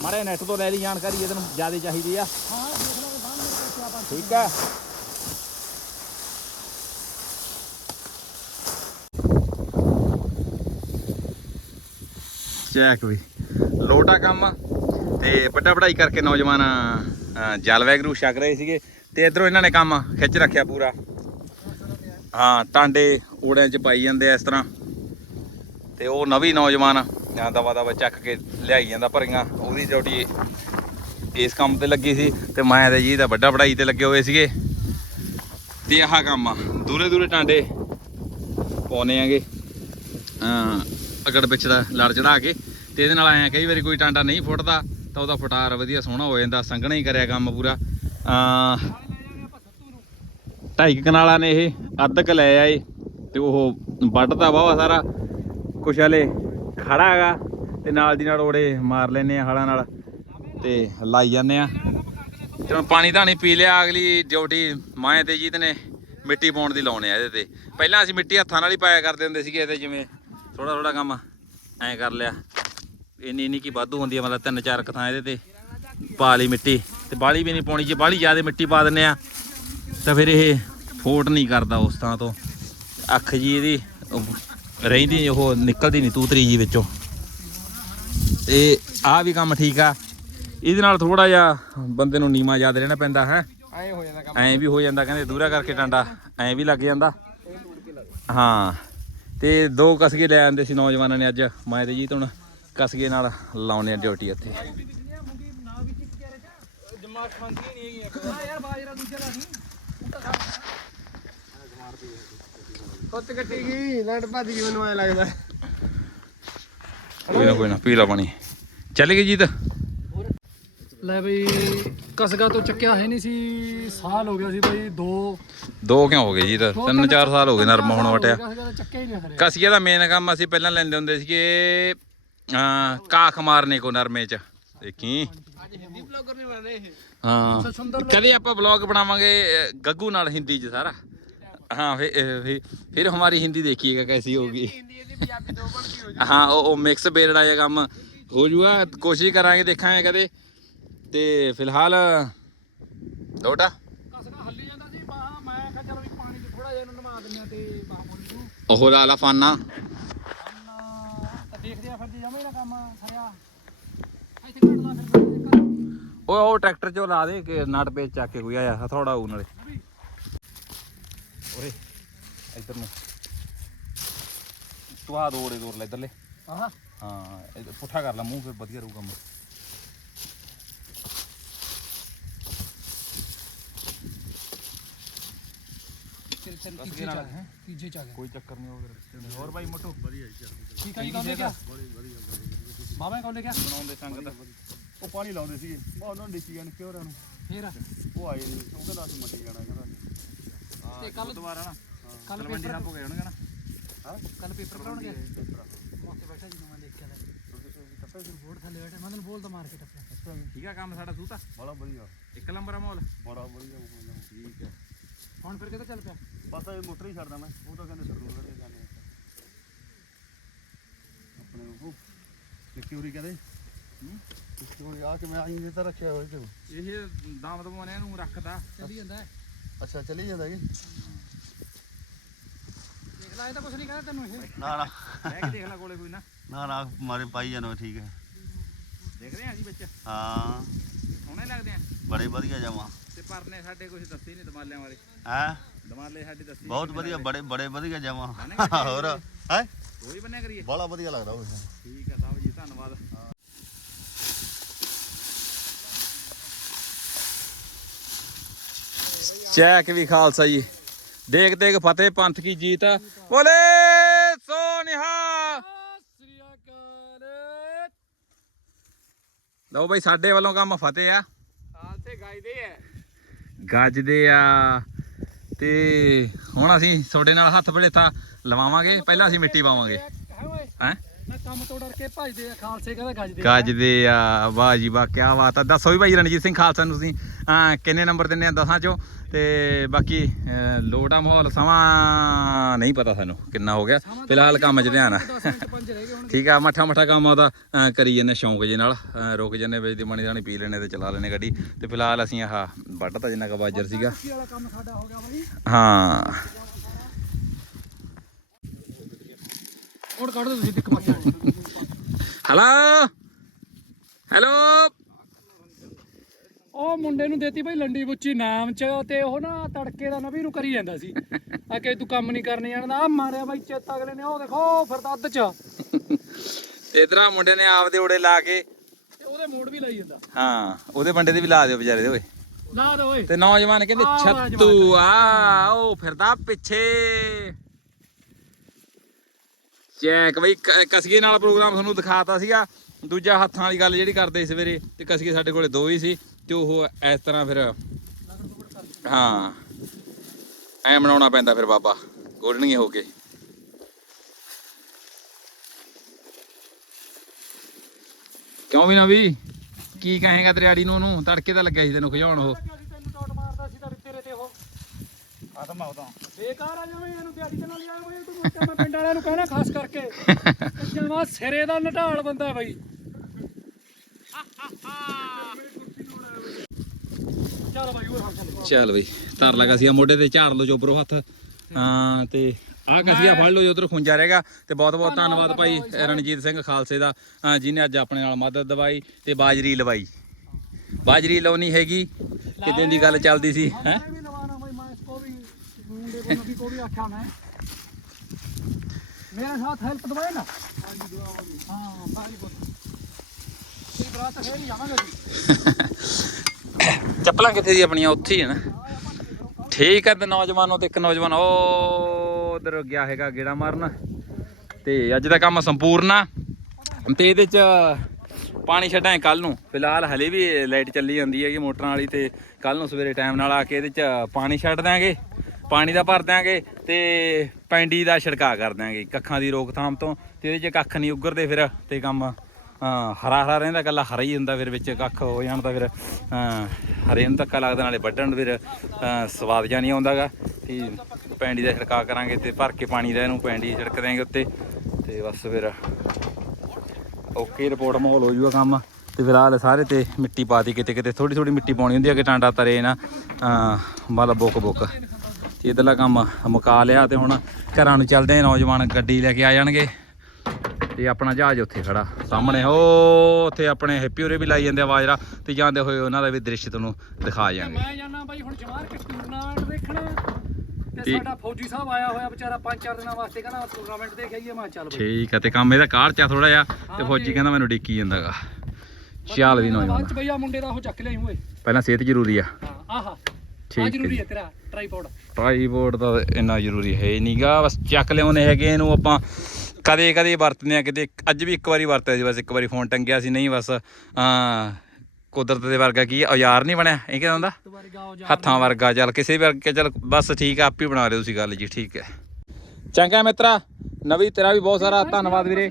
ਮਾਰੇ ਨੈਟ ਤੋਂ ਲੈ ਲਈ ਜਾਣਕਾਰੀ ਇਹਦੇ ਨੂੰ ਜ਼ਿਆਦਾ ਚਾਹੀਦੀ ਆ। ਹਾਂ ਦੇਖ ਠੀਕ ਆ। ਚੈੱਕ ਵੀ ਲੋਟਾ ਕੰਮ ਆ ਤੇ ਵੱਡਾ ਪੜਾਈ ਕਰਕੇ ਨੌਜਵਾਨ ਜਲ ਵੈਗਰੂ ਛਕ ਰਹੇ ਸੀਗੇ ਤੇ ਇਧਰੋਂ ਇਹਨਾਂ ਨੇ ਕੰਮ ਖਿੱਚ ਰੱਖਿਆ ਪੂਰਾ। ਹਾਂ ਟਾਂਡੇ ਓੜਿਆਂ 'ਚ ਪਾਈ ਜਾਂਦੇ ਆ ਇਸ ਤਰ੍ਹਾਂ। ਤੇ ਉਹ ਨਵੀਂ ਨੌਜਵਾਨ ਜਾਂ ਦਵਾ ਦਵਾ ਚੱਕ ਕੇ ਲਿਆਈ ਜਾਂਦਾ ਭਰੀਆਂ, ਉਹਦੀ ਡਿਊਟੀ ਇਸ ਕੰਮ ਤੇ ਲੱਗੀ ਸੀ ਤੇ ਮੈਂ ਤੇ ਜੀ ਦਾ ਵੱਡਾ ਪੜਾਈ ਤੇ ਲੱਗੇ ਹੋਏ ਸੀਗੇ। ਤੇ ਆਹ ਕੰਮ ਆ ਦੂਰੇ ਦੂਰੇ ਟਾਂਡੇ ਪਾਉਨੇ ਆਂਗੇ। ਅ ਅਗੜ ਵਿੱਚ ਦਾ ਲੜ ਚੜਾ ਕੇ ਤੇ ਇਹਦੇ ਨਾਲ ਆਇਆ ਕਈ ਵਾਰੀ ਕੋਈ ਟਾਂਡਾ ਨਹੀਂ ਫੁੱਟਦਾ, ਤਾਂ ਉਹਦਾ ਫਟਾਰ ਵਧੀਆ ਸੋਹਣਾ ਹੋ ਜਾਂਦਾ, ਸੰਘਣਾ ਹੀ ਕਰਿਆ ਕੰਮ ਪੂਰਾ। ਅ ਢਾਈ ਕੁ ਕਨਾਲਾਂ ਨੇ ਇਹ, ਅੱਧ ਕ ਲੈ ਆਏ ਤੇ ਉਹ ਵੱਢਦਾ ਵਾਵਾ ਸਾਰਾ। ਕੁਛ ਹਲੇ ਖੜਾ ਹੈਗਾ ਤੇ ਨਾਲ ਦੀ ਨਾਲ ਓੜੇ ਮਾਰ ਲੈਨੇ ਆ ਹਲਾਂ ਨਾਲ ਤੇ ਲਾਈ ਜਾਂਦੇ ਆ। ਤੇ ਹੁਣ ਪਾਣੀ ਧਾਣੀ ਪੀ ਲਿਆ, ਅਗਲੀ ਡਿਊਟੀ ਮਾਏ ਤੇ ਜੀਤ ਨੇ ਮਿੱਟੀ ਪਾਉਣ ਦੀ ਲਾਉਣੇ ਆ ਇਹਦੇ ਤੇ। ਪਹਿਲਾਂ ਅਸੀਂ ਮਿੱਟੀ ਹੱਥਾਂ ਨਾਲ ਹੀ ਪਾਇਆ ਕਰਦੇ ਹੁੰਦੇ ਸੀਗੇ ਇਹਦੇ ਜਿਵੇਂ ਥੋੜਾ ਥੋੜਾ ਕੰਮ ਐਂ ਕਰ ਲਿਆ। ਇੰਨੀ ਇੰਨੀ ਕੀ ਵਾਧੂ ਹੁੰਦੀ ਆ ਮਤਲਬ ਤਿੰਨ ਚਾਰ ਕੁ ਥਾਂ ਇਹਦੇ ਤੇ। ਪਾ ਲਈ ਮਿੱਟੀ ਤੇ ਬਾਲੀ ਵੀ ਨਹੀਂ ਪਾਉਣੀ ਜੇ ਬਾਲੀ ਜ਼ਿਆਦਾ ਮਿੱਟੀ ਪਾ ਦਿੰਨੇ ਆ ਤਾਂ ਫਿਰ ਇਹ ਫੋਟ ਨਹੀਂ ਕਰਦਾ ਉਸ ਥਾਂ ਤੋਂ। ਅੱਖ ਜੀ ਇਹਦੀ ਰਹਿੰਦੀ ਉਹ ਨਿਕਲਦੀ ਨਹੀਂ ਤੂਤਰੀ ਜੀ ਵਿੱਚੋਂ। ਤੇ ਆਹ ਵੀ ਕੰਮ ਠੀਕ ਆ। ਇਹਦੇ ਨਾਲ ਥੋੜਾ ਜਿਹਾ ਬੰਦੇ ਨੂੰ ਨੀਮਾ ਯਾਦ ਰਹਿਣਾ ਪੈਂਦਾ ਹੈ। ਐ ਹੋ ਜਾਂਦਾ ਕੰਮ। ਐਂ ਵੀ ਹੋ ਜਾਂਦਾ ਕਹਿੰਦੇ ਦੂਰਾ ਕਰਕੇ ਡਾਂਡਾ ਐਂ ਵੀ ਲੱਗ ਜਾਂਦਾ। ਹਾਂ। ਤੇ ਦੋ ਕਸਗੇ ਲੈ ਆਂਦੇ ਸੀ ਨੌਜਵਾਨਾਂ ਨੇ ਅੱਜ, ਮੈਂ ਤੇ ਜੀ ਹੁਣ ਕਸਗੇ ਨਾਲ ਲਾਉਣੇ ਆ ਡਿਊਟੀ ਇੱਥੇ। ਜਮਾਤ ਕੱਟੀ ਗਈ ਲੈਟ ਭੱਜ ਗਈ ਮੈਨੂੰ ਐ ਲੱਗਦਾ ਕੋਈ ਨਾ ਕੋਈ ਨਾ ਪੀ ਲਾ ਪਾਣੀ। ਚੱਲ ਗਈ ਜੀਤ। ਲੈ ਬਈ ਕਸਗਾ ਤੋਂ ਚੱਕਿਆ ਹੈ ਨਹੀਂ ਸੀ ਸਾਲ ਹੋ ਗਿਆ ਸੀ ਬਈ ਦੋ ਦੋ ਕਿਉਂ ਹੋ ਗਏ ਜੀ ਤਾਂ ਤਿੰਨ ਚਾਰ ਸਾਲ ਹੋ ਗਏ ਨਰਮ ਹੋਣ ਵਟਿਆ ਕਸਗਾ ਤਾਂ ਚੱਕਿਆ ਹੀ ਨਹੀਂ ਹਰੇ ਕਸੀਏ ਦਾ ਮੇਨ ਕੰਮ ਅਸੀਂ ਪਹਿਲਾਂ ਲੈਂਦੇ ਹੁੰਦੇ ਸੀਗੇ ਅਹ ਕਾਖ ਮਾਰਨੇ ਕੋ ਨਰਮੇ ਚ ਦੇਖੀ ਅੱਜ ਹਿੰਦੀ ਬਲੌਗਰ ਨਹੀਂ ਬਣ ਰਹੇ ਇਹ ਹਾਂ ਸੁੰਦਰ ਕਦੇ ਆਪਾਂ ਬਲੌਗ ਬਣਾਵਾਂਗੇ ਅਹ, ਗੱਗੂ ਨਾਲ ਹਿੰਦੀ ਚ ਸਾਰਾ हाँ फिर फिर फिर हमारी हिंदी देखिएगा कैसी होगी ਹਿੰਦੀ ਇਹਦੀ ਪੰਜਾਬੀ ਦੋ ਬਣ ਗਈ ਹੋ ਹਾਂ ਉਹ ਉਹ ਮਿਕਸ ਬੇਰੜਾ ਤੇ ਫਿਲਹਾਲ ਲੋਟਾ। ਕਸਗਾ ਹੱਲੀ ਜਾਂਦਾ ਸੀ ਬਾਹਾਂ ਮੈਂ ਕਿਹਾ ਚਲ ਵੀ ਪਾਣੀ 'ਚ ਥੋੜਾ ਜਿਹਾ ਇਹਨੂੰ ਦਿੰਦੇ ਆ ਤੇ ਬਾਹਾਂ ਪਾਣੀ ਨੂੰ ਉਹ ਲਾਲਾ ਫਾਨਾ। ਅੰਨਾ ਤਾਂ ਦੇਖਦੇ ਆ ਫਿਰ ਜੇ ਜਮੇ ਨਾ ਕੰਮ ਸਰਿਆ। ਇੱਥੇ ਕੱਢ ਲਾ ਫਿਰ ਓਏ ਉਹ ਟਰੈਕਟਰ ਚੋਂ ਲਾ ਦੇ ਕਿ ਨਟ ਪੇਚ ਚੱਕ ਕੇ ਕੋਈ ਆਇਆ ਹਥੌੜਾ ਉਹ ਨਾਲੇ। ਓਏ ਇੱਧਰ ਨੂੰ। ਤੂੰ ਆ ਦੋੜੇ ਦੋੜ ਲੈ ਇੱਧਰਲੇ। ਆਹ। ਹਾਂ ਇਹ ਪੁੱਠਾ ਕਰ ਲੈ ਮੂੰਹ ਫਿਰ ਵਧੀਆ ਰਹੂ ਕੰਮ। ਚਲ ਚਲ ਕਸਗੇ ਤੀਜੇ ਚ ਨਾਲ ਆ ਗਿਆ ਤੀਜੇ ਚ ਆ ਗਿਆ। ਕੋਈ ਚੱਕਰ ਨਹੀਂ ਹੋਰ ਹੋਰ ਬਾਈ ਮੋਟੂ। ਵਧੀਆ ਠੀਕ ਹੈ ਜੀ ਕੌਣ ਲੈ ਗਿਆ ਬਾਬਾ ਕੌਣ ਲੈ ਗਿਆ ਬਣਾਉਂਦੇ ਸੰਗਤ। ਉਹ ਪਾਣੀ ਲਾਉਂਦੇ ਸੀ ਮੈਂ ਉਹਨਾਂ ਨੂੰ ਡਿੱਕੀ ਜਾਣ ਕਿਉਂ ਨੂੰ ਫੇਰ? ਉਹ ਆਏ ਨਹੀਂ ਉਹ ਕਹਿੰਦਾ ਅਸੀਂ ਮੰਡੀ ਜਾਣਾ ਕਹਿੰਦਾ। ਤੇ ਕੱਲ ਦੁਬਾਰਾ ਨਾ। ਕੱਲ ਮੰਡੀ ਹੋ ਗਏ ਹੋਣਗੇ ਨਾ। ਹਾਂ? ਕੱਲ ਪੇਪਰ ਕਰਾਉਣਗੇ ਮੌਕੇ ਬੈਠਾ ਜੀ ਮੈਂ ਦੇਖਿਆ ਤਾਂ। ਬੋਰਡ ਥੱਲੇ ਬੈਠਾ ਮੈਂ ਤੈਨੂੰ ਬੋਲਦਾ ਮਾਰ ਕੇ ਟੱਪਿਆ ਠੀਕ ਆ ਕੰਮ ਸਾਡਾ ਸੂਤਾ ਬੜਾ ਵਧੀਆ। ਇੱਕ ਨੰਬਰ ਆ ਮਾਹੌਲ? ਬੜਾ ਵਧੀਆ। ਮਾਹੌਲ। ਠੀਕ ਹੈ ਹੁਣ ਫਿਰ ਕਿੱਥੇ ਚੱਲ ਪਿਆ? ਬਸ ਇਹ ਮੋਟਰ ਹੀ ਛੱਡਦਾ ਮੈਂ। ਉਹ ਤਾਂ ਕਹਿੰਦੇ ਸਰਦੂਰ ਖੜੇ ਜਾਂਦੇ ਆ। ਆਪਣੇ ਉਹ ਨਿੱਕੀ ਹੋਰੀ ਕਹਿੰਦੇ? ਹੋਰੀ ਆ ਕੇ ਮੈਂ ਆਈ ਜੇ ਤਾਂ ਰੱਖਿਆ ਹੋਇਆ ਕਿ ਇਹ ਦਾਮ ਦਮਾਨੇ ਨੂੰ ਰੱਖਦਾ। ਚੱਲੀ ਜਾਂਦਾ ਹੈ। ਅੱਛਾ ਚਲੀ ਜਾਂਦਾ ਕਿ ਦੇਖ ਲੈ ਇਹ ਤਾਂ ਕੁਝ ਨਹੀਂ ਕਹਿੰਦਾ ਤੈਨੂੰ ਇਹ। ਨਾ ਨਾ। ਲੈ ਕੇ ਦੇਖ ਲੈ ਕੋਲੇ ਕੋਈ ਨਾ। ਨਾ ਨਾ ਮਾਰੇ ਪਾਈ ਜਾਨੋ ਠੀਕ ਹੈ। ਦੇਖ ਰਹੇ ਆ ਜੀ ਵਿੱਚ। ਹਾਂ। ਸੋਹਣੇ ਲੱਗਦੇ ਆ। ਬੜੇ ਵਧੀਆ ਜਮਾ। ਤੇ ਪਰਨੇ ਸਾਡੇ ਕੁਝ ਦੱਸੇ ਨਹੀਂ ਦਮਾਲਿਆਂ ਬਾਰੇ ਹੈ? ਦਮਾਲੇ ਸਾਡੇ ਦੱਸੀ ਬਹੁਤ ਵਧੀਆ ਬੜੇ ਬੜੇ ਵਧੀਆ ਜਮਾ। ਹੋਰ? ਹੈ? ਕੋਈ ਬੰਨਿਆ ਕਰੀਏ? ਬੜਾ ਵਧੀਆ ਲੱਗਦਾ ਉਹ। ਠੀਕ ਆ ਸਾਹਿਬ ਜੀ ਧੰਨਵਾਦ। ਚੈਕ ਵੀ ਖਾਲਸਾ ਜੀ। ਦੇਖ ਦੇਖ ਫਤਿਹ ਪੰਥ ਕੀ ਜੀਤ ਬੋਲੇ ਸੋ ਨਿਹਾਲ ਸ੍ਰੀ ਅਕਾਲ ਲਓ ਬਈ ਸਾਡੇ ਵੱਲੋਂ ਕੰਮ ਫਤਿਹ ਆ। ਤੇ ਗਾਇਦੇ ਐ ਗੱਜਦੇ ਆ। ਤੇ ਹੁਣ ਅਸੀਂ ਤੁਹਾਡੇ ਨਾਲ ਹੱਥ ਬੜੇਤਾ ਲਵਾਵਾਂਗੇ। ਪਹਿਲਾਂ ਅਸੀਂ ਮਿੱਟੀ ਪਾਵਾਂਗੇ। ਹੈ ਹੈ? ਮੈਂ ਕੰਮ ਤੋਂ ਡਰ ਕੇ ਭੱਜਦੇ ਆ ਖਾਲਸੇ ਕਹਿੰਦਾ ਗੱਜਦੇ ਆ। ਗੱਜਦੇ ਆ ਵਾਹ ਜੀ ਵਾਹ ਕੀ ਬਾਤ ਆ। ਦੱਸੋ ਵੀ ਭਾਈ ਰਣਜੀਤ ਸਿੰਘ ਖਾਲਸਾ ਨੂੰ ਤੁਸੀਂ ਅਹ, ਕਿੰਨੇ ਨੰਬਰ ਦਿੰਦੇ ਆ ਦਸਾਂ ਚੋਂ? ਤੇ ਬਾਕੀ ਅਹ, ਲੋਟ ਆ ਮਾਹੌਲ ਸਮਾਂ ਨਹੀਂ ਪਤਾ ਸਾਨੂੰ ਕਿੰਨਾ ਹੋ ਗਿਆ। ਫਿਲਹਾਲ ਕੰਮ 'ਚ ਧਿਆਨ ਆ। 10 ਮਿੰਟ ਪੰਜ ਰਹਿ ਗਏ ਹੁਣ। ਠੀਕ ਆ ਮੱਠਾ ਮੱਠਾ ਕੰਮ ਅਹ, ਕਰੀ ਜੰਨੇ ਸ਼ੌਂਕ ਜੇ ਨਾਲ। ਅਹ, ਰੁਕ ਜੰਨੇ ਵਿੱਚ ਦੀ ਮਣੀ ਦਾਣੀ ਪੀ ਲੈਣੇ ਤੇ ਚਲਾ ਲੈਣੇ ਗੱਡੀ। ਤੇ ਫਿਲਹਾਲ ਅਸੀਂ ਆਹ ਵੱਢਤਾ ਜਿੰਨਾ ਕ ਬਾਜਰ ਸੀਗਾ। ਰੱਖੀ ਵਾਲਾ ਕੰਮ ਸਾਡਾ ਹੋ ਗਿਆ ਬਾਈ। ਹਾਂ। ਹੁਣ ਕੱਢ ਦੋ ਤੁਸੀਂ ਪਿੱਕ ਮੱਥੇ ਹੈਲੋ ਹੈਲੋ ਉਹ ਮੁੰਡੇ ਨੂੰ ਦੇਤੀ ਭਾਈ ਲੰਡੀ ਬੁੱਚੀ ਨਾਮ ਚ ਤੇ ਉਹ ਨਾ ਤੜਕੇ ਦਾ ਨਵੀ ਨੂੰ ਕਰੀ ਜਾਂਦਾ ਸੀ। ਆ ਕਿ ਤੂੰ ਕੰਮ ਨਹੀਂ ਕਰਨੇ ਜਾਣਦਾ ਆ ਮਾਰਿਆ ਬਾਈ ਚੇਤਾ ਅਗਲੇ ਨੇ ਉਹ ਦੇਖੋ ਫਿਰਦਾ ਅੱਧ ਚ। ਤੇ ਇਧਰ ਮੁੰਡੇ ਨੇ ਆਪਦੇ ਓੜੇ ਲਾ ਕੇ ਤੇ ਉਹਦੇ ਮੋੜ ਵੀ ਲਈ ਜਾਂਦਾ। ਹਾਂ ਉਹਦੇ ਬੰਦੇ ਦੇ ਵੀ ਲਾ ਦਿਓ ਵਿਚਾਰੇ ਦੇ ਓਏ। ਲਾ ਦੇ ਓਏ। ਤੇ ਨੌਜਵਾਨ ਕਹਿੰਦੇ। ਛੱਤੂ ਆ ਉਹ ਫਿਰਦਾ ਪਿੱਛੇ। ਚੈੱਕ ਬਈ ਕ- ਨਾਲ ਪ੍ਰੋਗਰਾਮ ਤੁਹਾਨੂੰ ਦਿਖਾਤਾ ਸੀਗਾ। ਦੂਜਾ ਹੱਥਾਂ ਵਾਲੀ ਗੱਲ ਜਿਹੜੀ ਕਰਦੇ ਸਵੇਰੇ, ਤੇ ਕਸਗੇ ਸਾਡੇ ਕੋਲੇ ਦੋ ਹੀ ਸੀ, ਤੇ ਉਹ ਇਸ ਤਰ੍ਹਾਂ ਫਿਰ, ਹਾਂ। ਐ ਬਣਾਉਣਾ ਪੈਂਦਾ ਫਿਰ ਬਾਬਾ ਗੋਲਣੀਏ ਹੋ ਕੇ। ਕਿਉਂ ਵੀ ਨਾ ਵੀ ਕੀ ਕਹੇਗਾ ਤੇਰੀ ਨੂੰ ਉਹਨੂੰ? ਤੜਕੇ ਤਾਂ ਲੱਗਿਆ ਸੀ ਤੈਨੂੰ ਖਿਜਾਉਣ ਉਹ ਤੈਨੂੰ ਟੋਟ ਮਾਰਦਾ ਸੀ ਤਾਂ ਤੇਰੇ ਤੇ ਉਹ ਖਤਮ ਆ ਉਹ ਤਾਂ ਬੇਕਾਰ ਆ ਜਾਵੇਂ ਇਹਨੂੰ ਦਿਹਾੜੀ ਤੇ ਨਾਲ ਲਿਆ ਬਈ ਤੂੰ ਤੇ ਮੈਂ ਪਿੰਡ ਵਾਲਿਆਂ ਨੂੰ ਕਹਿਣਾ ਖਾਸ ਕਰਕੇ। ਜਮਾ ਸਿਰੇ ਦਾ ਨਟਾਲ ਬੰਦਾ ਬਾਈ। ਚਲ ਬਾਈ ਉਹ ਹਮ ਚੱਲ। ਚੱਲ ਬਈ ਧਰ ਲਗਾ ਸੀ ਮੋਢੇ ਤੇ ਝਾੜ ਲਓ ਚੋਬਰੋ ਹੱਥ। ਹਾਂ ਤੇ ਆਹ ਕਸੀਆ ਫੜ ਲਓ ਜੀ ਉਧਰ ਖੁੰਜਾ ਰਹੇਗਾ। ਤੇ ਬਹੁਤ ਬਹੁਤ ਧੰਨਵਾਦ ਭਾਈ ਰਣਜੀਤ ਸਿੰਘ ਖਾਲਸੇ ਦਾ ਜਿਹਨੇ ਅੱਜ ਆਪਣੇ ਨਾਲ ਮਦਦ ਦਵਾਈ ਤੇ ਬਾਜਰੀ ਲਵਾਈ। ਬਾਜਰੀ ਲਾਉਣੀ ਹੈਗੀ ਕਿਤੇ ਦੀ ਗੱਲ ਚੱਲਦੀ ਸੀ ਹੈ? मुंडे को नबी को भी आख्या मैं मेरे साथ हेल्प दवाए ना हाँ सारी बोल कोई बात है नहीं जाना ਚੱਪਲਾਂ ਕਿੱਥੇ ਸੀ ਆਪਣੀਆਂ ਉੱਥੇ ਹੀ ਹੈ ਨਾ ਠੀਕ ਹੈ ਤੇ ਨੌਜਵਾਨੋ ਤੇ ਇੱਕ ਨੌਜਵਾਨ ਉਹ ਉਧਰ ਗਿਆ ਹੈਗਾ ਗੇੜਾ ਮਾਰਨ ਤੇ ਅੱਜ ਦਾ ਕੰਮ ਸੰਪੂਰਨ ਆ ਤੇ ਇਹਦੇ ਚ ਪਾਣੀ ਛੱਡਾਂ ਕੱਲ ਨੂੰ ਫਿਲਹਾਲ ਹਲੇ ਵੀ ਲਾਈਟ ਚੱਲੀ ਜਾਂਦੀ ਹੈਗੀ ਮੋਟਰਾਂ ਵਾਲੀ ਤੇ ਕੱਲ ਨੂੰ ਸਵੇਰੇ ਟਾਈਮ ਨਾਲ ਆ ਕੇ ਇਹਦੇ ਚ ਪਾਣੀ ਛੱਡ ਦਾਂਗੇ ਪਾਣੀ ਦਾ ਭਰ ਦਿਆਂਗੇ ਤੇ ਪੈਂਡੀ ਦਾ ਛਿੜਕਾ ਕਰ ਦਿਆਂਗੇ ਕੱਖਾਂ ਦੀ ਰੋਕਥਾਮ ਤੋਂ ਤੇ ਇਹਦੇ ਚ ਕੱਖ ਨਹੀਂ ਉੱਗਰਦੇ ਫਿਰ ਤੇ ਕੰਮ ਹਰਾ ਹਰਾ ਰਹਿੰਦਾ ਕੱਲਾ ਹਰਾ ਹੀ ਹੁੰਦਾ ਫਿਰ ਵਿੱਚ ਕੱਖ ਹੋ ਜਾਣ ਤਾਂ ਫਿਰ ਹਰੇ ਨੂੰ ਧੱਕਾ ਲੱਗਦਾ, ਨਾਲੇ ਵੱਢਣ ਫਿਰ ਸਵਾਦ ਜਿਹਾ ਨਹੀਂ ਆਉਂਦਾਗਾ ਤੇ ਪੈਂਡੀ ਦਾ ਛਿੜਕਾ ਕਰਾਂਗੇ ਤੇ ਭਰ ਕੇ ਪਾਣੀ ਦਾ ਇਹਨੂੰ ਪੈਂਡੀ ਛਿੜਕ ਦਿਆਂਗੇ ਉੱਤੇ ਤੇ ਬਸ ਫਿਰ ਓਕੇ ਰਿਪੋਰਟ ਮਾਹੌਲ ਹੋ ਜੂਗਾ ਕੰਮ ਤੇ ਫਿਲਹਾਲ ਸਾਰੇ ਤੇ ਮਿੱਟੀ ਪਾਤੀ ਕਿਤੇ ਕਿਤੇ ਥੋੜੀ ਥੋੜੀ ਮਿੱਟੀ ਪਾਉਣੀ ਹੁੰਦੀ ਹੈ ਕਿ ਟਾਂਡਾ ਤਰੇ ਨਾ ਮਤਲਬ ਬੁੱਕ ਬੁੱਕ। ਤੇ ਇਧਰਲਾ ਕੰਮ ਮੁਕਾ ਲਿਆ ਤੇ ਹੁਣ ਘਰਾਂ ਨੂੰ ਚੱਲਦੇ ਆ ਨੌਜਵਾਨ ਗੱਡੀ ਲੈ ਕੇ ਆ ਜਾਣਗੇ ਤੇ ਆਪਣਾ ਜਹਾਜ਼ ਉੱਥੇ ਖੜਾ। ਸਾਹਮਣੇ ਹੋ ਉੱਥੇ ਆਪਣੇ ਹੈਪੀ ਉਰੇ ਵੀ ਲਾਈ ਜਾਂਦੇ ਆ ਵਾਜਰਾ ਤੇ ਜਾਂਦੇ ਹੋਏ ਉਹਨਾਂ ਦਾ ਵੀ ਦ੍ਰਿਸ਼ ਤੁਹਾਨੂੰ ਦਿਖਾ ਜਾਾਂਗੇ ਮੈਂ ਜਾਣਾ ਬਾਈ ਹੁਣ ਜਮਾਰ ਕੇ ਟੂਰਨਾਮੈਂਟ ਦੇਖਣਾ ਤੇ ਠੀਕ। ਸਾਡਾ ਫੌਜੀ ਸਾਹਿਬ ਆਇਆ ਹੋਇਆ ਵਿਚਾਰਾ ਪੰਜ ਚਾਰ ਦਿਨਾਂ ਵਾਸਤੇ ਕਹਿੰਦਾ ਟੂਰਨਾਮੈਂਟ ਦੇਖ ਆਈਏ। ਮੈਂ ਕਿਹਾ ਚੱਲ ਬਾਈ। ਠੀਕ ਆ ਤੇ ਕੰਮ ਇਹਦਾ ਕਾਹਲ ਚਾ ਥੋੜਾ ਜਿਹਾ। ਤੇ ਫੌਜੀ ਕਹਿੰਦਾ ਮੈਨੂੰ ਡਿੱਕੀ ਜਾਂਦਾਗਾ। ਚੱਲ ਵੀ ਨੌਜਵਾਨ। ਚ ਬਈਆ ਮੁੰਡੇ ਦਾ ਉਹ ਚੱਕ ਲਿਆਈ ਹੋਏ ਪਹਿਲਾਂ ਸਿਹਤ ਜ਼ਰੂਰੀ ਆ। ਆਹਾ। ਠੀਕ ਆ ਜ਼ਰੂਰੀ। ਹੈ ਤੇਰਾ ਟ੍ਰਾਈਪੋਡ ਟ੍ਰਾਈਪੋਰਟ ਦਾ ਇੰਨਾ ਜ਼ਰੂਰੀ ਹੈ ਨਹੀਂਗਾ ਬਸ ਚੱਕ ਲਿਆਉਨੇ ਹੈਗੇ ਇਹਨੂੰ ਆਪਾਂ। ਕਦੇ ਕਦੇ ਵਰਤਦੇ ਆ ਕਿਤੇ ਅੱਜ ਵੀ ਇੱਕ ਵਾਰੀ ਵਰਤਿਆ ਸੀ ਬਸ ਇੱਕ ਵਾਰੀ ਫੋਨ ਟੰਗਿਆ ਸੀ ਨਹੀਂ ਬਸ ਆ ਕੁਦਰਤ ਦੇ ਵਰਗਾ ਕੀ ਔਜ਼ਾਰ ਨਹੀਂ ਬਣਿਆ ਇਹ ਕਿਦਾਂ ਹੁੰਦਾ? ਹੱਥਾਂ ਵਰਗਾ ਚੱਲ ਕਿਸੇ ਵਰਗੇ ਚੱਲ ਬਸ ਠੀਕ ਆ ਆਪ ਹੀ ਬਣਾ ਰਹੇ ਤੁਸੀਂ ਗੱਲ ਜੀ ਠੀਕ ਹੈ। ਚੰਗਾ ਮਿੱਤਰਾ ਨਵੀਂ ਤੇਰਾ ਵੀ ਬਹੁਤ ਸਾਰਾ ਧੰਨਵਾਦ ਵੀਰੇ।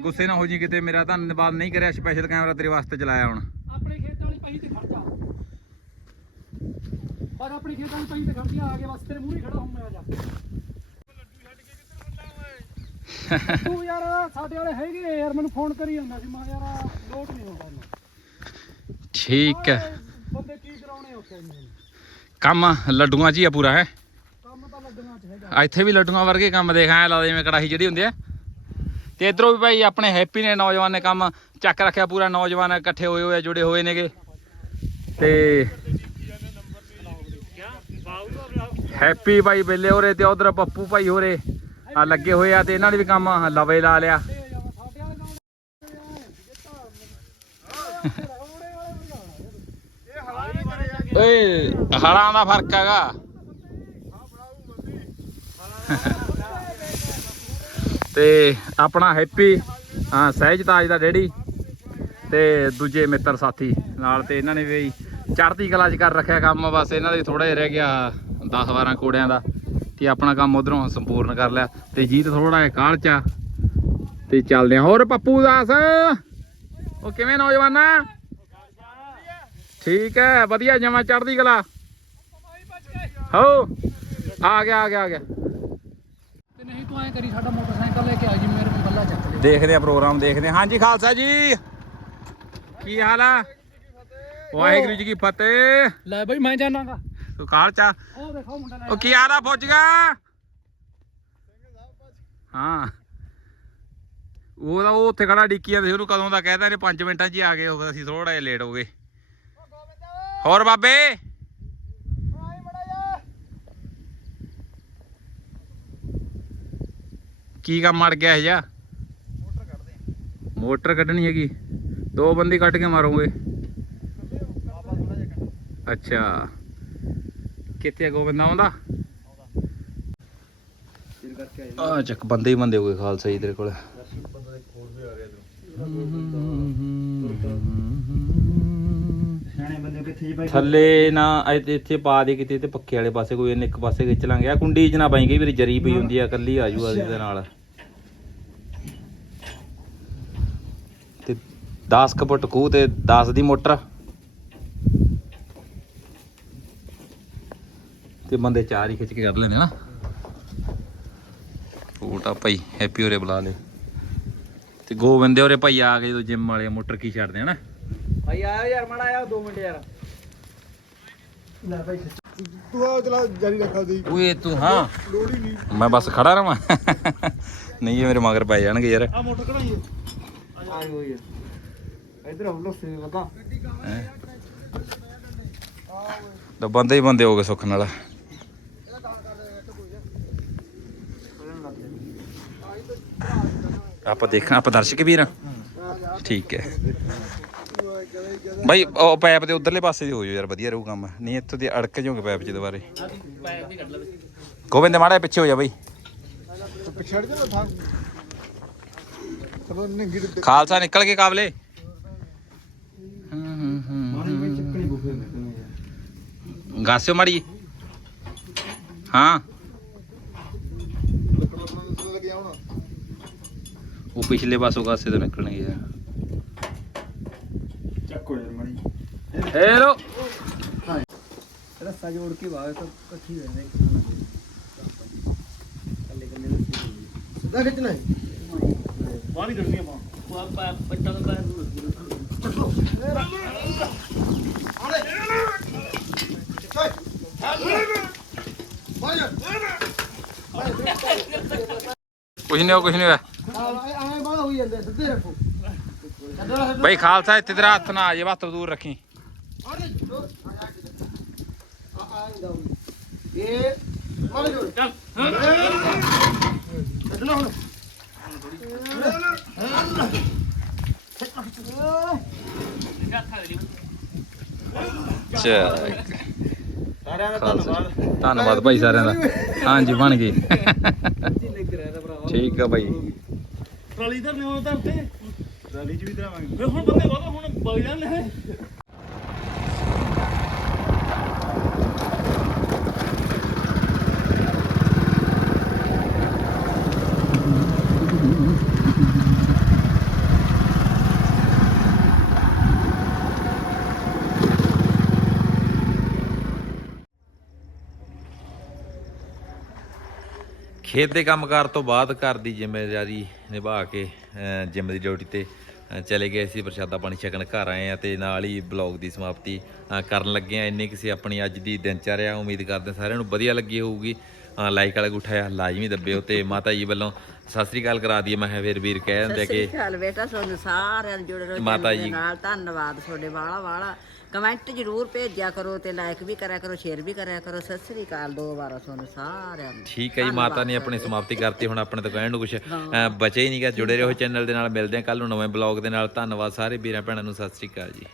ਗੁੱਸੇ ਨਾ ਹੋ ਜੀ ਕਿਤੇ ਮੇਰਾ ਧੰਨਵਾਦ ਨਹੀਂ ਕਰਿਆ ਸਪੈਸ਼ਲ ਕੈਮਰਾ ਤੇਰੇ ਵਾਸਤੇ ਚਲਾਇਆ ਹੁਣ ਆਪਣੇ ਖੇਤ ਵਾਲੀ ਪਹੀ ਤੇ ਖੜ ਜਾ ਪਰ ਆਪਣੀ ਖੇਤ ਵਾਲੀ ਪਹੀ ਤੇ ਖੜ ਜਾ ਆ ਕੇ ਬਸ ਤੇਰੇ ਮੂਹਰੇ ਖੜਾ ਹੂੰ ਮੈਂ ਆ ਜਾ। <laughs> ਤੂੰ ਯਾਰ ਸਾਡੇ ਵਾਲੇ ਹੈਗੇ ਯਾਰ ਮੈਨੂੰ ਫੋਨ ਕਰੀ ਜਾਂਦਾ ਸੀ ਮੈਂ ਯਾਰ ਲੋਟ ਨਹੀਂ ਹੁੰਦਾ ਇਹਨੂੰ। ਠੀਕ ਹੈ। ਬੰਦੇ ਕੀ ਕਰਾਉਣੇ ਉੱਥੇ? ਕੰਮ ਲੱਡੂਆਂ 'ਚ ਹੀ ਆ ਪੂਰਾ ਹੈ? ਕੰਮ ਤਾਂ ਲੱਗਣਾ ਚ ਹੈਗਾ। ਇੱਥੇ ਵੀ ਲੱਡੂਆਂ ਵਰਗੇ ਕੰਮ ਦੇਖ ਲੱਗਦਾ ਜਿਵੇਂ ਕੜਾਹੀ ਜਿਹੜੀ ਹੁੰਦੀ ਆ ਤੇ ਇਧਰੋਂ ਵੀ ਭਾਈ ਆਪਣੇ ਹੈਪੀ ਨੇ ਨੌਜਵਾਨ ਨੇ ਕੰਮ ਚੱਕ ਰੱਖਿਆ ਪੂਰਾ ਨੌਜਵਾਨ ਇਕੱਠੇ ਹੋਏ ਹੋਏ ਜੁੜੇ ਹੋਏ ਨੇਗੇ। ਤੇ ਹੈਪੀ ਭਾਈ ਬੇਲੇ ਹੋਰੇ ਤੇ ਉਧਰ ਪੱਪੂ ਭਾਈ ਹੋਰੇ। ਆ ਲੱਗੇ ਹੋਏ ਆ ਤੇ ਇਹਨਾਂ ਨੇ ਵੀ ਕੰਮ ਲਵੇ ਲਾ ਲਿਆ। ਓਏ। ਹਲਾਂ ਦਾ ਫ਼ਰਕ ਹੈਗਾ। ਤੇ ਆਪਣਾ ਹੈਪੀ ਹਾਂ ਸਹਿਜਤਾਜ ਦਾ ਡੈਡੀ ਤੇ ਦੂਜੇ ਮਿੱਤਰ ਸਾਥੀ ਨਾਲ ਤੇ ਇਹਨਾਂ ਨੇ ਵੀ ਚੜ੍ਹਦੀ ਕਲਾ ਚ ਕਰ ਰੱਖਿਆ ਕੰਮ। ਬਸ ਇਹਨਾਂ ਦੇ ਥੋੜਾ ਜਿਹਾ ਰਹਿ ਗਿਆ 10 12 ਕੋੜਿਆਂ ਦਾ ਤੇ ਆਪਣਾ ਕੰਮ ਉਧਰੋਂ ਸੰਪੂਰਨ ਕਰ ਲਿਆ ਤੇ ਜੀਤ ਥੋੜਾ ਜਿਹਾ ਕਾਲ ਚ ਆ। ਤੇ ਚੱਲਦੇ ਆ। ਹੋਰ ਪੱਪੂ ਦਾਸ? ਉਹ ਕਿਵੇਂ ਨੌਜਵਾਨਾ? ਠੀਕ ਹੈ ਵਧੀਆ ਜਮਾ ਚੜ੍ਹਦੀ ਕਲਾ। ਹੋ ਆ ਗਿਆ ਆ ਗਿਆ ਆ ਗਿਆ। ਤੇ ਨਹੀਂ ਤੂੰ ਐ ਕਰੀ ਸਾਡਾ ਮੋਟਰਸਾਈਕਲ ਲੈ ਕੇ ਆ ਜੀ ਮੇਰੇ ਕੋਲ ਬੱਲਾ ਚੱਕ ਲੈ ਦੇਖਦੇ ਆ ਪ੍ਰੋਗਰਾਮ ਦੇਖਦੇ ਆ। ਹਾਂਜੀ ਖਾਲਸਾ ਜੀ। ਕੀ ਹਾਲ ਆ? ਵਾਹਿਗੁਰੂ ਜੀ ਕੀ ਫਤਿਹ। ਲੈ ਬਈ ਮੈਂ ਜਾਣਾਗਾ। ਤੂੰ ਕਾਲ ਚਾ ਉਹ ਦੇਖੋ ਮੁੰਡਾ ਲੈ ਉਹ ਕੀ ਹਾਲ ਆ ਫੌਜੀਆ ਹਾਂ। ਉਹ ਤਾਂ ਉਹ ਉੱਥੇ ਖੜਾ ਡਿੱਕੀ ਜਾਂਦੇ ਸੀ ਉਹਨੂੰ ਕਦੋਂ ਦਾ ਕਹਿਦਾ ਨੇ 5 ਮਿੰਟਾਂ 'ਚ ਹੀ ਆ ਗਏ ਉਹ ਅਸੀਂ ਥੋੜਾ ਜਿਹਾ ਲੇਟ ਹੋ ਗਏ। ਹੋਰ ਬਾਬੇ? ਕੀ ਕੰਮ ਅੜ ਗਿਆ ਇਹ ਜਾ ਮੋਟਰ ਕੱਢਣੀ ਹੈਗੀ। ਦੋ ਬੰਦੇ ਕੱਢ ਕੇ ਮਾਰੋਗੇ। ਅੱਛਾ। ਕਿੱਥੇ ਗੋਬਿੰਦ ਆਉਂਦਾ ਆ ਚੱਕ, ਬੰਦੇ ਹੀ ਬੰਦੇ ਹੋ ਖਾਲਸਾ ਜੀ ਤੇਰੇ ਕੋਲ। ਥੱਲੇ ਨਾ ਇੱਥੇ ਇੱਥੇ ਪਾ ਦੇ ਕਿਤੇ ਤੇ ਪੱਕੇ ਵਾਲੇ ਪਾਸੇ, ਕੋਈ ਇਹਨੇ ਇੱਕ ਪਾਸੇ ਖਿੱਚ ਲਾਂਗੇ। ਆ ਕੁੰਡੀ ਚ ਨਾ ਪਾਈ ਕਈ ਵਾਰੀ ਜਰੀ ਪਈ ਹੁੰਦੀ ਆ ਕੱਲੀ ਆ ਜੂ ਇਹਦੇ ਨਾਲ। ਤੇ 10 ਕੁ ਖੂਹ ਤੇ 10 ਦੀ ਮੋਟਰ। ਤੇ ਬੰਦੇ ਚਾਰ ਹੀ ਖਿੱਚ ਕੇ ਕੱਢ ਲੈਣੇ ਨਾ। ਆ ਭਾਈ ਹੈਪੀ ਹੋਰੇ ਬੁਲਾ ਲਿਓ। ਤੇ ਗੋਬਿੰਦ ਦੇ ਹੋਰੇ ਭਾਈ ਆ ਗਏ ਜਦੋਂ ਜਿਮ ਵਾਲੇ ਮੋਟਰ ਕੀ ਛੱਡਦੇ ਹਨਾ ਭਾਈ ਆਇਆ ਯਾਰ ਮੜਾ ਆਇਆ 2 ਮਿੰਟ ਯਾਰ। ਲੈ ਭਾਈ ਤੂੰ ਆ ਚਲਾ ਜਾਰੀ ਰੱਖਾ ਦੀ ਓਏ ਤੂੰ ਹਾਂ। ਲੋੜ ਹੀ ਨਹੀਂ। ਮੈਂ ਬਸ ਖੜਾ ਰਵਾਂ। ਨਹੀਂ ਇਹ ਮੇਰੇ ਮਗਰ ਪੈ ਜਾਣਗੇ ਯਾਰ। ਆ ਮੋਟਰ ਕਢਾਈਏ। ਆਈ ਹੋਈ ਹੈ ਇਧਰ ਹਮ ਲੋਕ ਸੇ ਲਗਾ। ਹੈਂ। ਤਾਂ ਬੰਦੇ ਹੀ ਬੰਦੇ ਹੋ ਗਏ ਸੁੱਖ ਨਾਲ। ਆਪਾਂ ਦੇਖਾਂ ਆਪਾਂ ਦਰਸ਼ਕ ਵੀਰ ਠੀਕ ਹੈ। ਬਾਈ ਉਹ ਪੈਪ ਦੇ ਉਧਰਲੇ ਪਾਸੇ ਦੀ ਹੋ ਜਾਓ ਯਾਰ ਵਧੀਆ ਰਹੂ ਕੰਮ। ਨਹੀਂ ਇੱਥੋਂ ਦੀ ਅੜਕ ਜਾਓਗੇ ਪੈਪ 'ਚ ਦੁਬਾਰੇ ਗੋਬਿੰਦ ਮਾੜਾ ਪਿੱਛੇ ਹੋ ਜਾ ਬਾਈ। ਪਿਛੜ ਜਾ ਨੇ ਖਾਲਸਾ ਨਿਕਲ ਕੇ ਕਾਬਲੇ। ਗਾਸਿਓ ਮਾੜੀ ਹਾਂ ਲੱਗ ਗਿਆ ਹੁਣ ਉਹ ਪਿਛਲੇ ਪਾਸੋਂ ਗਾਸੇ ਤੋਂ ਨਿਕਲਣਗੇ ਯਾਰ ਚੱਕੋ ਯਾਰ ਮਣੀ ਹੈਲੋ ਰਸਤਾ ਜੋੜ ਕੇ ਬਾਹਰ ਸਭ ਇਕੱਠੀ ਰਹਿੰਦੇ ਇੱਕ ਤੇ ਕੱਲੇ ਕੱਲੇ ਸਿੱਧਾ ਖਿੱਚਣਾ ਹੈ। ਬਾਹਲੀ ਕਰਨੀ ਆਪਾਂ ਪੱਟਾ ਦਾ ਬਾਹਰ। ਕੁਝ ਨਹੀਂ ਹੋ ਕੁਝ ਨਹੀਂ ਹੋਇਆ। ਆਏ ਬਾਹਰ ਹੋਈ ਜਾਂਦੇ ਸਿੱਧੇ ਰੱਖੋ ਬਈ ਖਾਲਸਾ ਇੱਥੇ ਤੇਰਾ ਹੱਥ ਨਾ ਆ ਜੇ ਹੱਥ ਦੂਰ ਰੱਖੀ ਇਹ ਮਾਰੇ ਜੋੜ ਚੱਲ ਚੱਲਣਾ ਹੁਣ ਚੱਕ ਸਾਰਿਆਂ ਦਾ ਖਾਲਸਾ ਧੰਨਵਾਦ ਭਾਈ ਸਾਰਿਆਂ ਦਾ ਹਾਂਜੀ ਬਣ ਗਈ ਲੱਗ ਰਿਹਾ ਭਰਾਵਾ ਠੀਕ ਆ ਭਾਈ ਟਰਾਲੀ ਧਰਨੇ ਹੋਣ ਤਾਂ ਉੱਤੇ ਟਰਾਲੀ 'ਚ ਵੀ ਧਰਾਵਾਂਗੇ। ਹੁਣ ਬੰਦੇ ਬਹੁਤ ਹੁਣ ਵਗ ਜਾਂਦੇ ਖੇਤ ਦੇ ਕੰਮਕਾਰ ਤੋਂ ਬਾਅਦ ਘਰ ਦੀ ਜ਼ਿੰਮੇਵਾਰੀ ਨਿਭਾ ਕੇ ਜਿਮ ਦੀ ਡਿਊਟੀ ਤੇ ਚਲੇ ਗਏ ਸੀ ਪ੍ਰਸ਼ਾਦਾ ਪਾਣੀ ਛਕਣ ਘਰ ਆਏ ਆ ਤੇ ਨਾਲ ਹੀ ਬਲੌਗ ਦੀ ਸਮਾਪਤੀ ਕਰਨ ਲੱਗੇ ਆ ਇੰਨੀ ਕਿਸੇ ਆਪਣੀ ਅੱਜ ਦੀ ਦਿਨਚਰਿਆ ਉਮੀਦ ਕਰਦੇ ਸਾਰਿਆਂ ਨੂੰ ਵਧੀਆ ਲੱਗੀ ਹੋਊਗੀ। ਲਾਈਕ ਵਾਲਾ ਗੁੱਠਾ ਲਾਜ਼ਮੀ ਦੱਬਿਓ ਤੇ ਮਾਤਾ ਜੀ ਵੱਲੋਂ ਸਤਿ ਸ੍ਰੀ ਅਕਾਲ ਕਰਾ ਦਈਏ। ਮੈਂ ਫਿਰ ਵੀਰ ਕਹਿ ਦਿੰਦੇ ਕਿ ਚੱਲ ਬੇਟਾ ਤੁਹਾਨੂੰ ਸਾਰਿਆਂ ਨੂੰ ਜੁੜੇ ਰਹੋ ਮਾਤਾ ਜੀ। ਨਾਲ। ਧੰਨਵਾਦ ਤੁਹਾਡੇ ਵਾਲਾ ਵਾਲਾ। ਕਮੈਂਟ ਜ਼ਰੂਰ ਭੇਜਿਆ ਕਰੋ ਤੇ ਲਾਈਕ ਵੀ ਕਰਿਆ ਕਰੋ ਸ਼ੇਅਰ ਵੀ ਕਰਿਆ ਕਰੋ। ਸਤਿ ਸ੍ਰੀ ਅਕਾਲ ਦੋ ਵਾਰਾ ਤੁਹਾਨੂੰ ਸਾਰਿਆਂ ਨੂੰ। ਠੀਕ ਹੈ ਜੀ ਮਾਤਾ ਨੇ ਆਪਣੀ ਸਮਾਪਤੀ ਕਰਤੀ ਹੁਣ ਆਪਣੇ ਤੋਂ ਕਹਿਣ ਨੂੰ ਕੁਝ ਬਚੇ ਹੀ ਨਹੀਂਗਾ ਜੁੜੇ ਰਹੋ ਚੈਨਲ ਦੇ ਨਾਲ ਮਿਲਦੇ ਹਾਂ ਕੱਲ ਨੂੰ ਨਵੇਂ ਬਲੌਗ ਦੇ ਨਾਲ। ਧੰਨਵਾਦ ਸਾਰੇ ਵੀਰਾਂ ਭੈਣਾਂ ਨੂੰ ਸਤਿ ਸ੍ਰੀ ਅਕਾਲ ਜੀ।